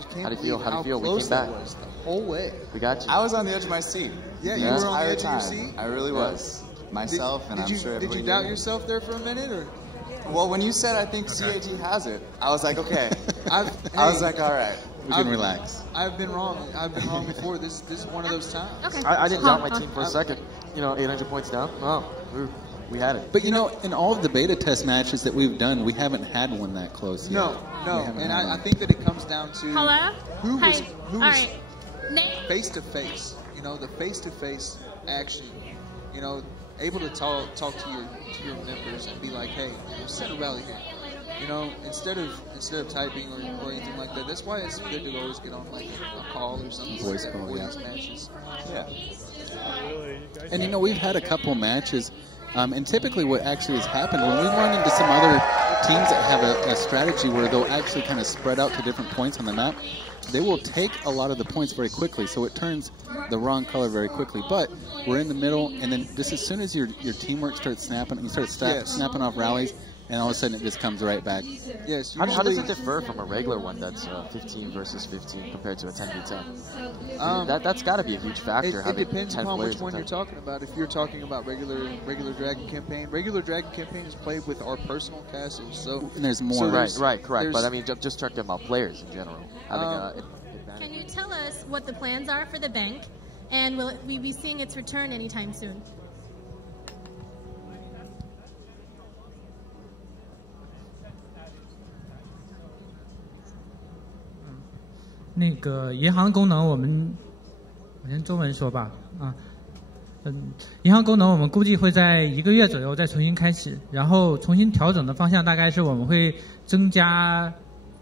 close that was the whole way. We got you. I was on the edge of my seat. Yeah, you were on the edge of your seat? I really was. Myself, and I'm sure everybody. Did you doubt yourself there for a minute, or? Well, when you said I think CAT has it, I was like, okay. I was like, all right. We can relax. I've been wrong. Before. This is one of those times. Okay. I didn't doubt my team for a second. 800 points down. Oh, we had it. But in all of the beta test matches that we've done, we haven't had one that close yet. No. And I think that it comes down to who was face to face. You know, the face to face action. You know, able to talk to your members and be like, hey, set a rally here. You know, instead of typing or anything like that. That's why it's good to always get on like a call or something. Voice call, these matches. Yeah. And we've had a couple matches, and typically what actually has happened when we run into some other teams that have a strategy where they'll actually kind of spread out to different points on the map, they will take a lot of the points very quickly, so it turns the wrong color very quickly. But we're in the middle, and then just as soon as your teamwork starts snapping, you start snapping off rallies, and all of a sudden it just comes right back. Yes. How does it differ from a regular one that's 15 versus 15 compared to a 10v10? That's got to be a huge factor. It depends upon which one you're talking about. If you're talking about regular Dragon campaign, regular Dragon campaign is played with our personal castles. So and there's more. Right, correct. But I mean, just talking about players in general. Can you tell us what the plans are for the bank, and will we be seeing its return anytime soon?那个银行功能，我先中文说吧，银行功能我们估计会在1个月左右再重新开始，然后重新调整的方向大概是我们会增加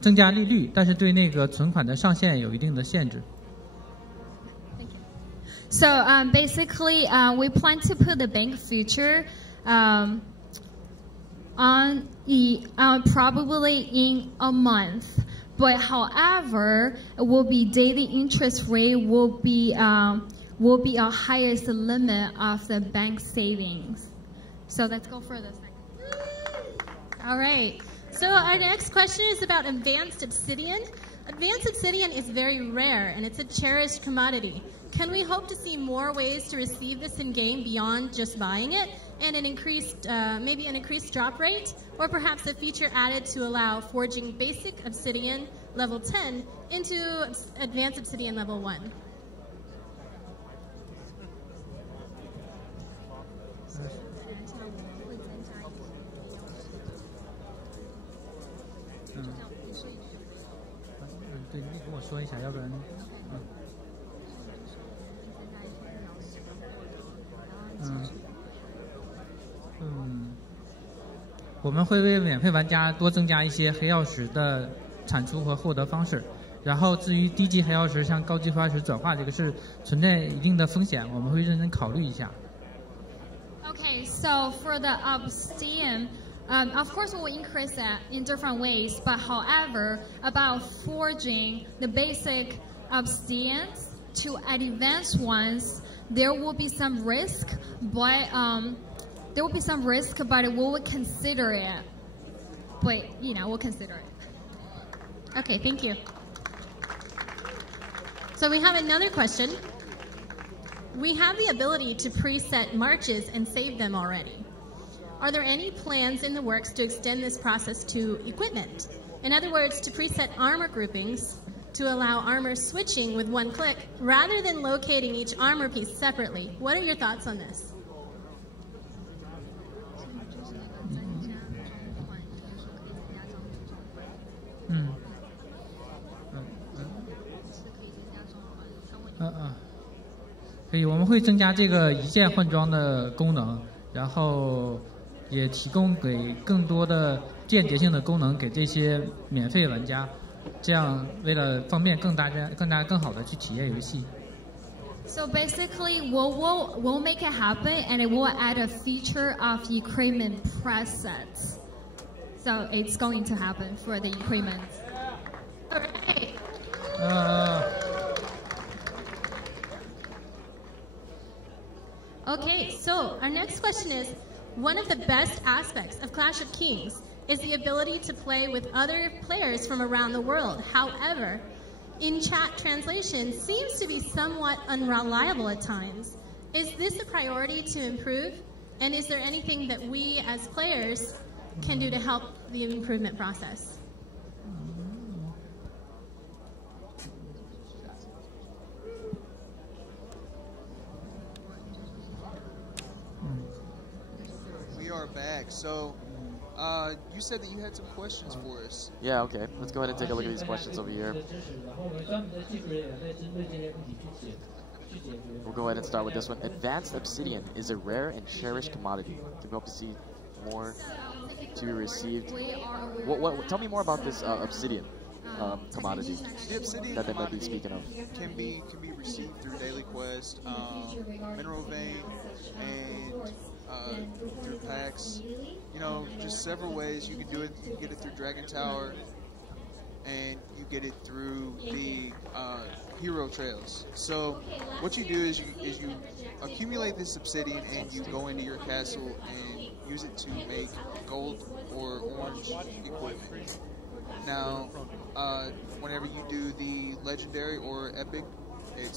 利率，但是对那个存款的上限有一定的限制。So basically, we plan to put the bank future on probably in a month. But however, it will be daily interest rate will be our highest limit of the bank savings. So let's go further. All right. So our next question is about Advanced Obsidian. Advanced Obsidian is very rare and it's a cherished commodity. Can we hope to see more ways to receive this in game beyond just buying it, and maybe an increased drop rate, or perhaps a feature added to allow forging basic Obsidian level 10 into Advanced Obsidian level 1? Mm. 我们会为免费玩家多增加一些黑曜石的产出和获得方式，然后至于低级黑曜石向高级黑曜石转化这个是存在一定的风险，我们会认真考虑一下。Okay, So for the obsidian, of course we will increase that in different ways, but however, about forging the basic obsidians to advanced ones, there will be some risk, but we will consider it. But we'll consider it. Okay, thank you. So we have another question. We have the ability to preset marches and save them already. Are there any plans in the works to extend this process to equipment? In other words, to preset armor groupings to allow armor switching with one click rather than locating each armor piece separately. What are your thoughts on this?所以我们会增加这个一键换装的功能，然后也提供给更多的间接性的功能给这些免费玩家，这样为了方便更好的去体验游戏。So basically, we'll make it happen, and it will add a feature of equipment presets. So it's going to happen for the equipment. All right. Okay, so our next question is, one of the best aspects of Clash of Kings is the ability to play with other players from around the world. However, in-chat translation seems to be somewhat unreliable at times. Is this a priority to improve? And is there anything that we as players can do to help the improvement process? We are back. So, you said that you had some questions for us. Yeah, okay. Let's go ahead and take a look at these questions over here. We'll go ahead and start with this one. Advanced obsidian is a rare and cherished commodity. Do we hope to see more to be received? Tell me more about this obsidian commodity The obsidian that they might be speaking of. Can be received through Daily Quest, Mineral Vein, and through packs. You know, just several ways you can do it. You can get it through Dragon Tower, and you get it through the hero trails. So what you do is you accumulate this obsidian and you go into your castle and use it to make gold or orange equipment. Now, whenever you do the legendary or epic, it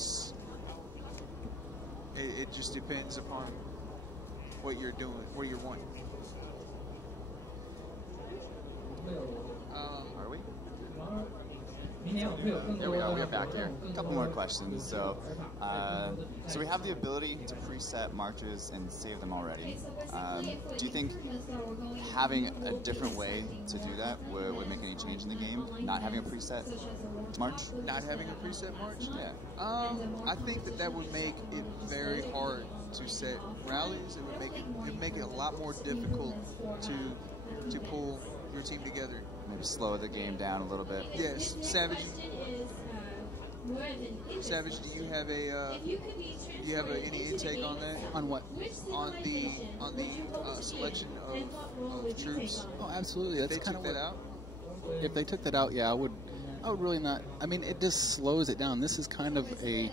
just depends upon what you're doing, what you're wanting. Are we? There we are. We are back here. A couple more questions. So we have the ability to preset marches and save them already. Do you think having a different way to do that would make any change in the game? Not having a preset march? Not having a preset march? Yeah. I think that would make it very hard to set rallies. It would make it a lot more difficult to pull your team together. Maybe slow the game down a little bit. Yes, Savage. Savage, do you have any intake on that? On what? On the selection of troops. Oh, absolutely. That's kind of that out. If they took that out, yeah, I would really not. I mean, it just slows it down. This is kind of a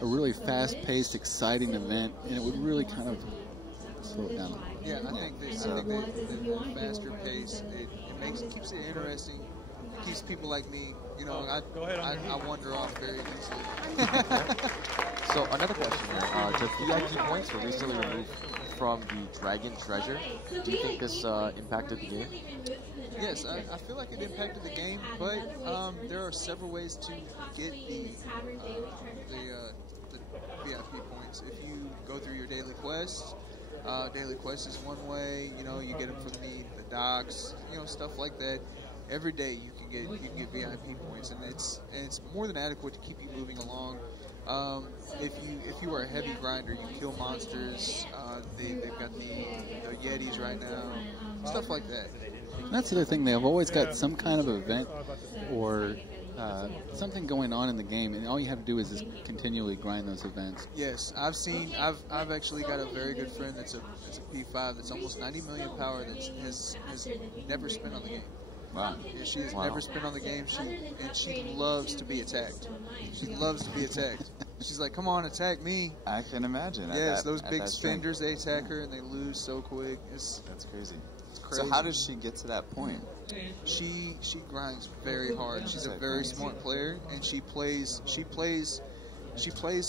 really fast-paced, exciting event, and it would really kind of slow it down. Yeah, I think the faster pace it keeps it interesting. It keeps people like me, I wander off very easily. So another question here. The VIP points were recently removed from the Dragon Treasure. Do you think this impacted the game? Yes, I feel like it impacted the game, but there are several ways to get the VIP points. If you go through your daily quests, daily quest is one way. You get them from the docks, stuff like that. Every day you can get VIP points, and it's more than adequate to keep you moving along. If you are a heavy grinder, you kill monsters. They've got the Yetis right now, stuff like that. And that's the other thing. They have always got some kind of event or something going on in the game, and all you have to do is just continually grind those events. Yes, I've actually got a very good friend that's a P5 that's almost 90 million power that has never spent on the game. Wow. Yeah, she has never spent on the game. She loves to be attacked. She loves to be attacked. She's like, come on, attack me. I can imagine. Yes, those big spenders, they attack her and they lose so quick. That's crazy. It's crazy. So how does she get to that point? She grinds very hard. She's a very smart player, and she plays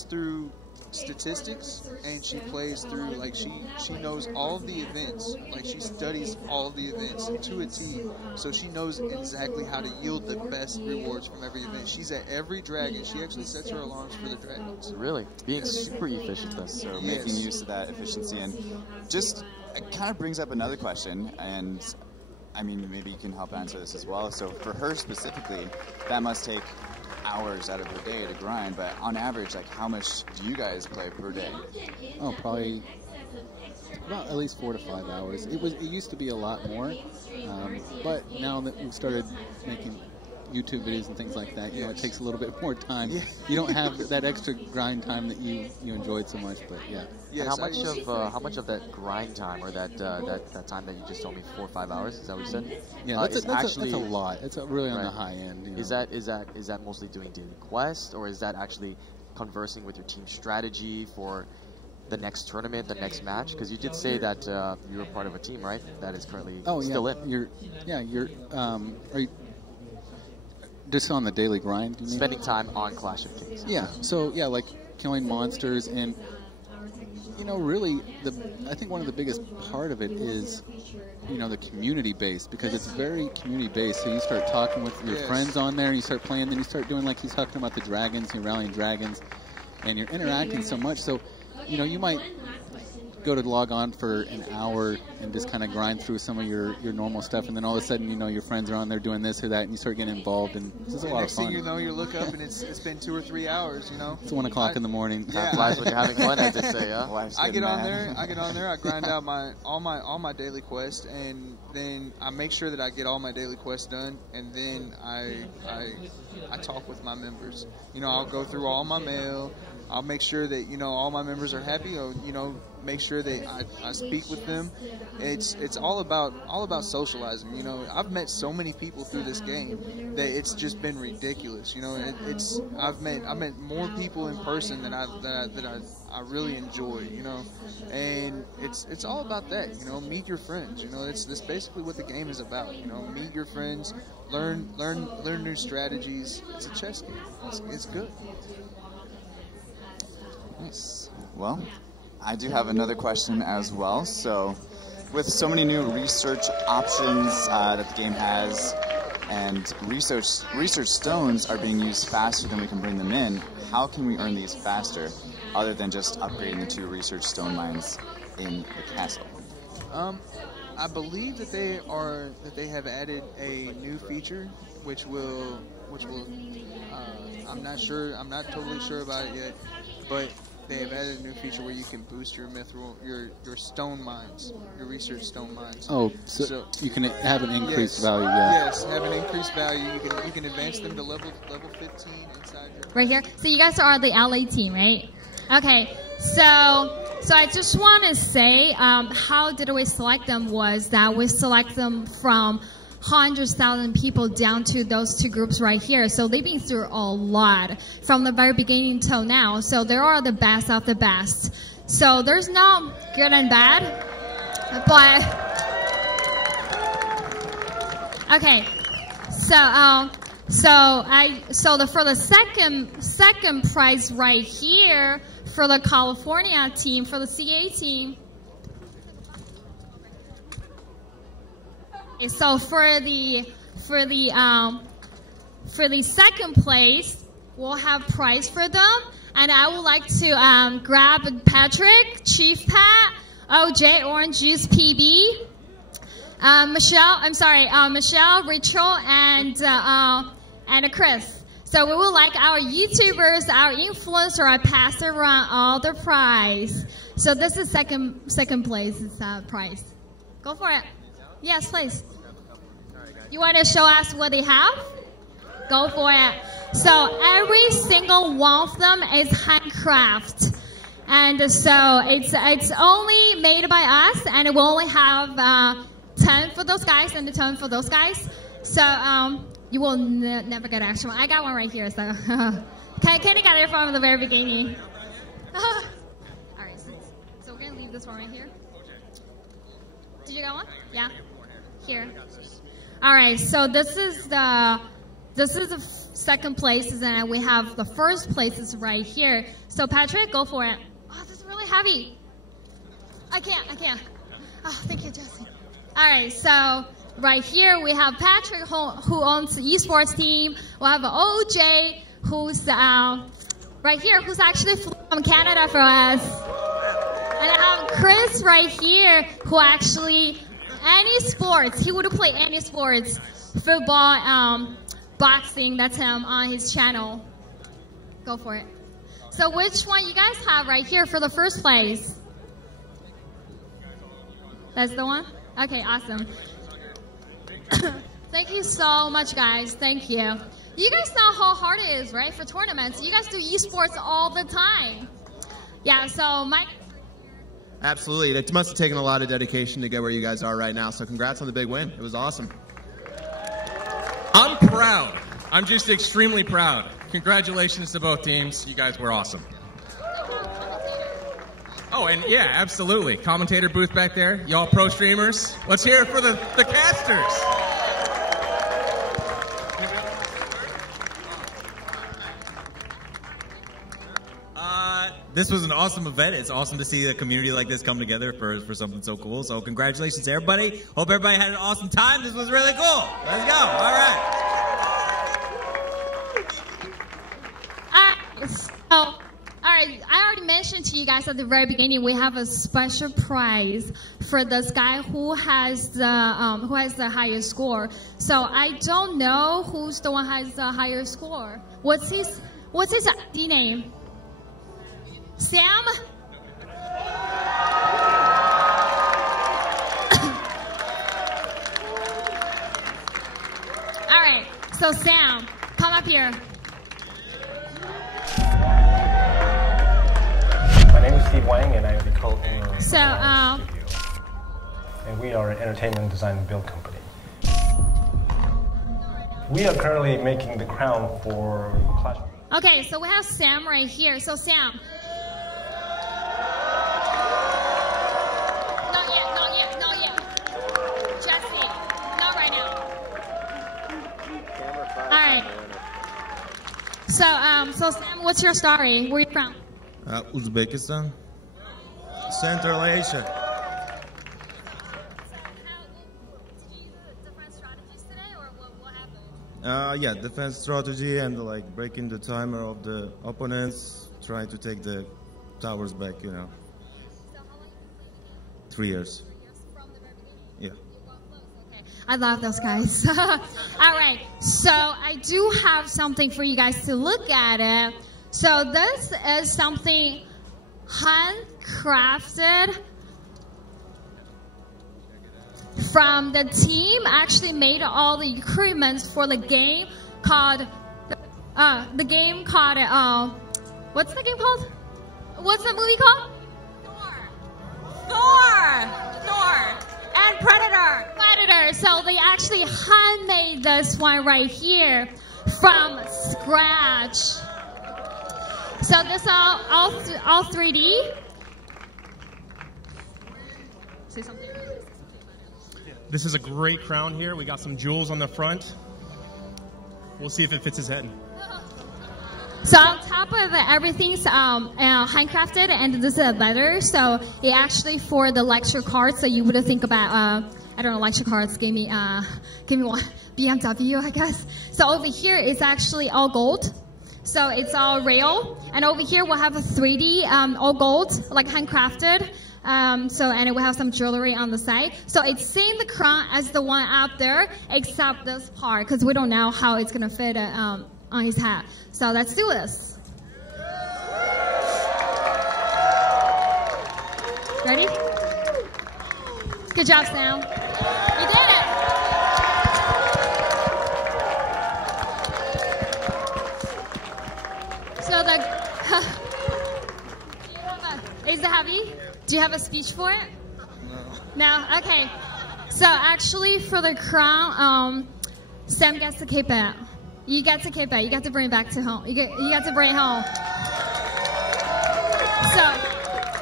through statistics, and she plays through, like, she knows all of the events. Like, she studies all of the events to a T, so she knows exactly how to yield the best rewards from every event. She's at every dragon. She actually sets her alarms for the dragons. Really? Being super efficient then. So making use of that efficiency. And just, it kind of brings up another question, and I mean, maybe you can help answer this as well. So for her specifically, that must take hours out of her day to grind, but on average, like, how much do you guys play per day? Oh, probably about at least 4 to 5 hours. It used to be a lot more, but now that we've started making YouTube videos and things like that, you know, it takes a little bit more time. You don't have that extra grind time that you enjoyed so much, but yeah. And how much of that grind time, or that time that you just told me, 4 or 5 hours? Is that what you said? Yeah, that's a lot. It's really on the high end. You know? Is that mostly doing daily quests, or is that actually conversing with your team's strategy for the next tournament, the next match? Because you did say that you're part of a team, right? That is currently still in. Are you just on the daily grind? You mean? Spending time on Clash of Kings. Yeah. So yeah, like killing monsters, and you know, really, I think one of the biggest part of it is, you know, the community base, because it's very community based. So you start talking with your friends on there, you start playing, then you start doing, like he's talking about the dragons, you're rallying dragons, and you're interacting so much. So, you know, you might go to log on for an hour and just kind of grind through some of your normal stuff, and then all of a sudden, you know, your friends are on there doing this or that, and you start getting involved, and it's just a lot of fun. Next thing you know, you look up and it's been 2 or 3 hours, you know. It's 1 o'clock in the morning. Time flies when you're having fun, as they say, yeah. I get on there, I grind out all my daily quests, and then I make sure that I get all my daily quests done, and then I talk with my members. You know, I'll go through all my mail. I'll make sure that, you know, all my members are happy. Or, you know, make sure that I speak with them. It's all about socializing. You know, I've met so many people through this game that it's just been ridiculous. You know, I've met more people in person that I really enjoy. You know, and it's all about that. You know, meet your friends. You know, that's basically what the game is about. You know, meet your friends, learn new strategies. It's a chess game. It's good. Nice. Well, I do have another question as well. So, with so many new research options that the game has, and research stones are being used faster than we can bring them in, how can we earn these faster, other than just upgrading the 2 research stone mines in the castle? I believe that they have added a new feature, which will I'm not totally sure about it yet, but they have added a new feature where you can boost your mithril, your stone mines, your research stone mines. Oh, so you can have an increased value, yeah. Yes, have an increased value. You can advance them to level 15 inside your... Right here. So you guys are the LA team, right? Okay. So I just want to say how did we select them was that we select them from 100,000 people down to those 2 groups right here. So they've been through a lot from the very beginning till now. So they are the best of the best. So there's no good and bad, but okay. For the second prize right here for the California team, for the CA team. So for the second place, we'll have prize for them, and I would like to grab Patrick, Chief Pat, OJ, Orange Juice PB, Michelle, Rachel, and Chris. So we would like our YouTubers, our influencer, our pass around all the prize. So this is second place's prize. Go for it. Yes, please. You want to show us what they have? Go for it. So every single one of them is handcrafted. And so it's only made by us, and we only have 10 for those guys and 10 for those guys. So you will never get an extra one. I got one right here. So Kenny got it from the very beginning. All right, so we're gonna leave this one right here. Did you get one? Yeah. Here. All right. So this is the second places, and we have the first places right here. So Patrick, go for it. Oh, this is really heavy. I can't. Oh, thank you, Jesse. All right, so right here we have Patrick who owns the esports team. We have OJ who's right here who's actually from Canada for us. And I have Chris right here who actually any sports. He would play any sports, football, boxing. That's him on his channel. Go for it. So which one you guys have right here for the first place? That's the one? Okay, awesome. Thank you so much, guys. Thank you. You guys know how hard it is, right, for tournaments. You guys do esports all the time. Yeah, so Mike. Absolutely. It must have taken a lot of dedication to get where you guys are right now. So congrats on the big win. It was awesome. I'm proud. I'm just extremely proud. Congratulations to both teams. You guys were awesome. Oh, and yeah, absolutely. Commentator booth back there. Y'all pro streamers. Let's hear it for the casters. This was an awesome event. It's awesome to see a community like this come together for something so cool. So congratulations to everybody. Hope everybody had an awesome time. This was really cool. Let's go. All right. All right, I already mentioned to you guys at the very beginning we have a special prize for this guy who has the highest score. So I don't know who's the one who has the higher score. What's his ID name? Sam? All right, so Sam, come up here. My name is Steve Wang, and I am the co-owner of So, and we are an entertainment design and build company. We are currently making the crown for Clash. Okay, so we have Sam right here. So Sam. Not yet. Jesse, not right now. All right. So Sam, what's your story? Where are you from? Uzbekistan. Central Asia. Yeah, defense strategy and like breaking the timer of the opponents, trying to take the towers back, 3 years. Yeah. I love those guys. All right, so I do have something for you guys to look at it. So this is something handcrafted from the team. Actually made all the equipment for the game called what's the game called? What's the movie called? Thor and Predator. So they actually handmade this one right here from scratch. So this all 3D. Say something. This is a great crown here. We got some jewels on the front. We'll see if it fits his head. So on top of it, everything's handcrafted, and this is a leather. So it actually for the lecture cards. So you would think about I don't know, lecture cards. Give me one BMW, I guess. So over here it's actually all gold. So it's all real, and over here we'll have a 3D all gold, like handcrafted. And we have some jewelry on the side. So it's same the crown as the one up there, except this part, because we don't know how it's gonna fit on his hat. So let's do this. Ready? Good job, Sam. You did it. it heavy? Do you have a speech for it? No? Okay. So actually for the crown, Sam gets to keep it. You get to keep it. You get to bring it back to home. You get to bring it home. So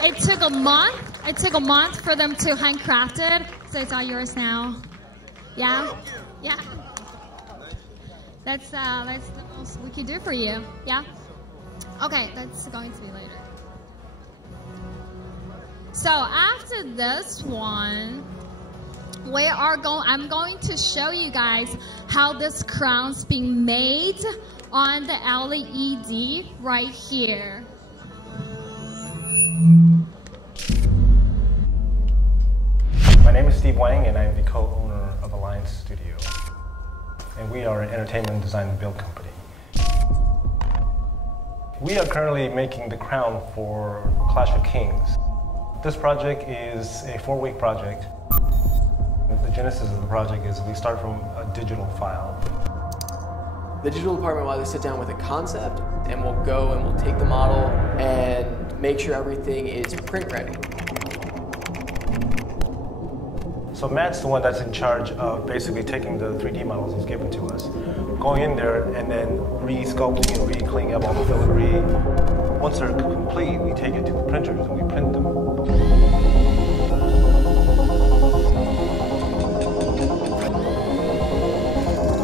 it took a month. It took a month for them to handcraft it. So it's all yours now. Yeah? Yeah. That's the most we could do for you. Yeah? Okay, that's going to be later. So after this one, I'm going to show you guys how this crown's being made on the LED right here. My name is Steve Wang, and I'm the co-owner of Alliance Studio. And we are an entertainment design and build company. We are currently making the crown for Clash of Kings. This project is a 4-week project. The genesis of the project is we start from a digital file. The digital department will either sit down with a concept, and we'll go and we'll take the model and make sure everything is print ready. So Matt's the one that's in charge of basically taking the 3D models that's given to us, going in there and then re-sculpting and re-cleaning up all the filigree. Once they're complete, we take it to the printers and we print them.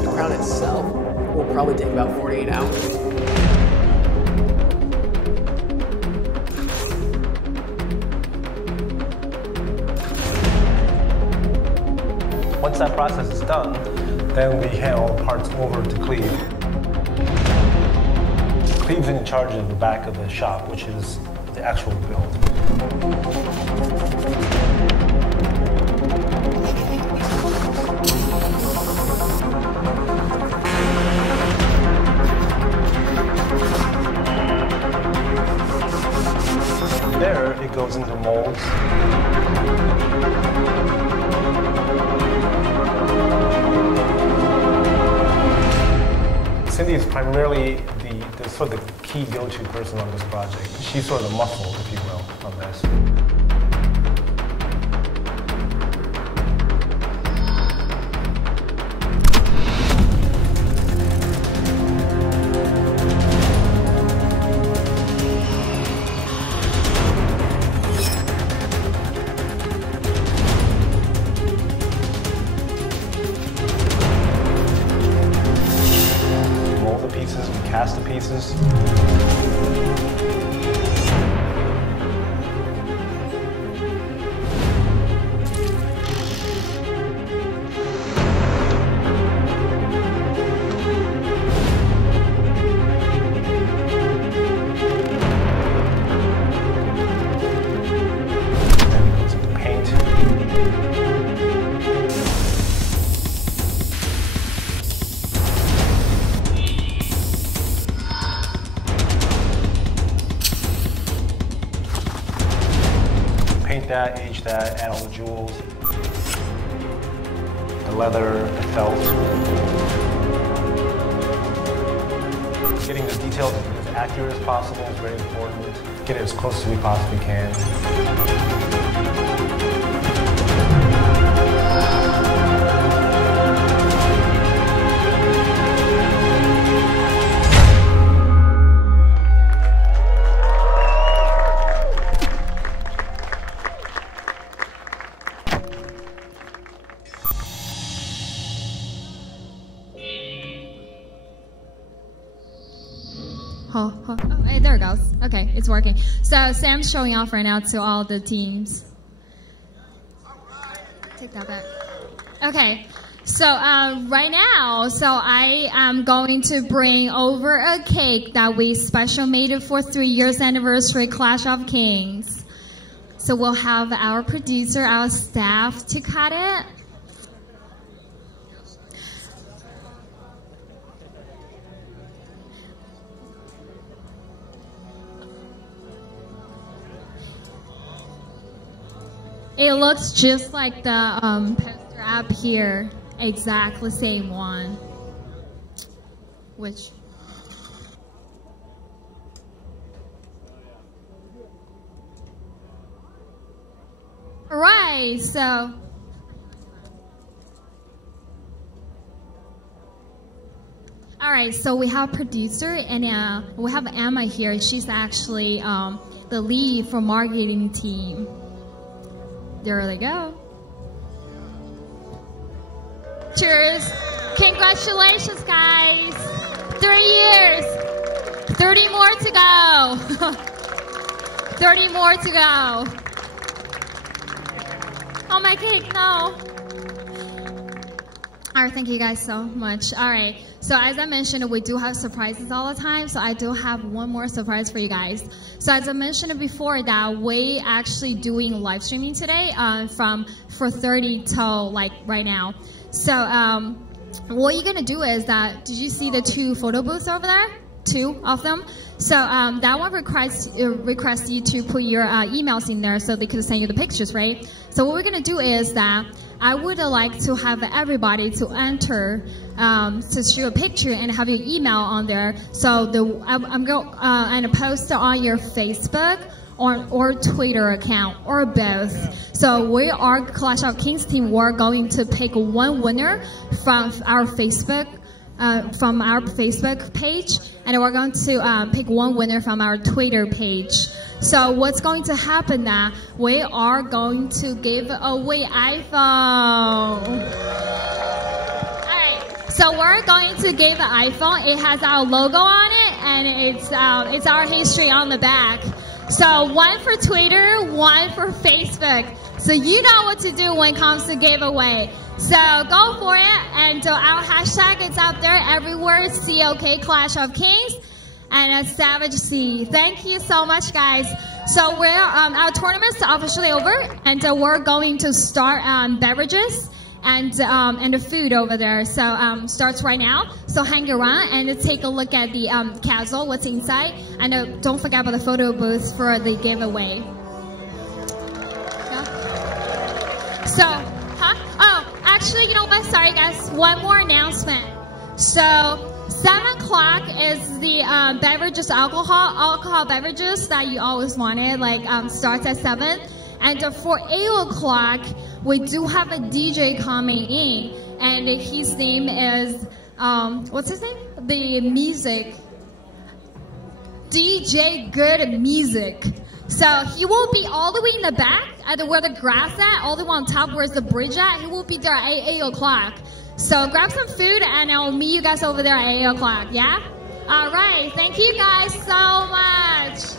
The crown itself will probably take about 48 hours. Once that process is done, then we hand all the parts over to Cleve. Cleve's in charge of the back of the shop, which is the actual build. There, it goes into molds. Cindy is primarily the sort of the key go-to person on this project. She's sort of the muscle, if you will, on this. Cast the pieces. Then it goes into paint. Paint that, age that, add all the jewels, the leather, the felt. Getting the details as accurate as possible is very important. Get it as close as we possibly can. Oh, hey, there it goes. Okay, it's working. So Sam's showing off right now to all the teams. Take that back. Okay, so right now, I am going to bring over a cake that we special made it for 3 years anniversary Clash of Kings. So we'll have our producer, our staff to cut it. It looks just like the poster up here, exactly same one. Which Right, so. All right, so we have producer and we have Emma here. She's actually the lead for marketing team. There they go. Cheers. Congratulations, guys. 3 years. 30 more to go. 30 more to go. Oh, my cake, no. All right, thank you guys so much. All right, so as I mentioned, we do have surprises all the time, so I do have one more surprise for you guys. So as I mentioned before that we actually doing live streaming today from 4:30 till like right now. So what you're going to do is that, did you see the 2 photo booths over there? 2 of them. So that one requests you to put your emails in there so they can send you the pictures, right? So what we're going to do is that I would like to have everybody to enter to shoot a picture and have your email on there. So I'm going to post it on your Facebook or Twitter account or both. So we are Clash of Kings team. We're going to pick one winner from our Facebook page, and we're going to pick one winner from our Twitter page. So what's going to happen now, we are going to give away iPhone. Alright, so we're going to give an iPhone. It has our logo on it, and it's our history on the back. So one for Twitter, one for Facebook. So you know what to do when it comes to giveaway. So go for it, and our hashtag is out there everywhere, COK Clash of Kings and Savage C. Thank you so much, guys. So our tournament's officially over, and we're going to start beverages and the food over there. So starts right now. So hang around and take a look at the castle, what's inside, and don't forget about the photo booth for the giveaway. So, oh, actually, you know what? Sorry, guys. One more announcement. So 7 o'clock is the beverages, alcohol beverages that you always wanted, like starts at 7. And for 8 o'clock, we do have a DJ coming in, and his name is, what's his name? The music. DJ Good Music. So he will be all the way in the back, at where the grass at, all the way on top where's the bridge at. He will be there at 8 o'clock. So grab some food, and I'll meet you guys over there at 8 o'clock, yeah? All right, thank you guys so much.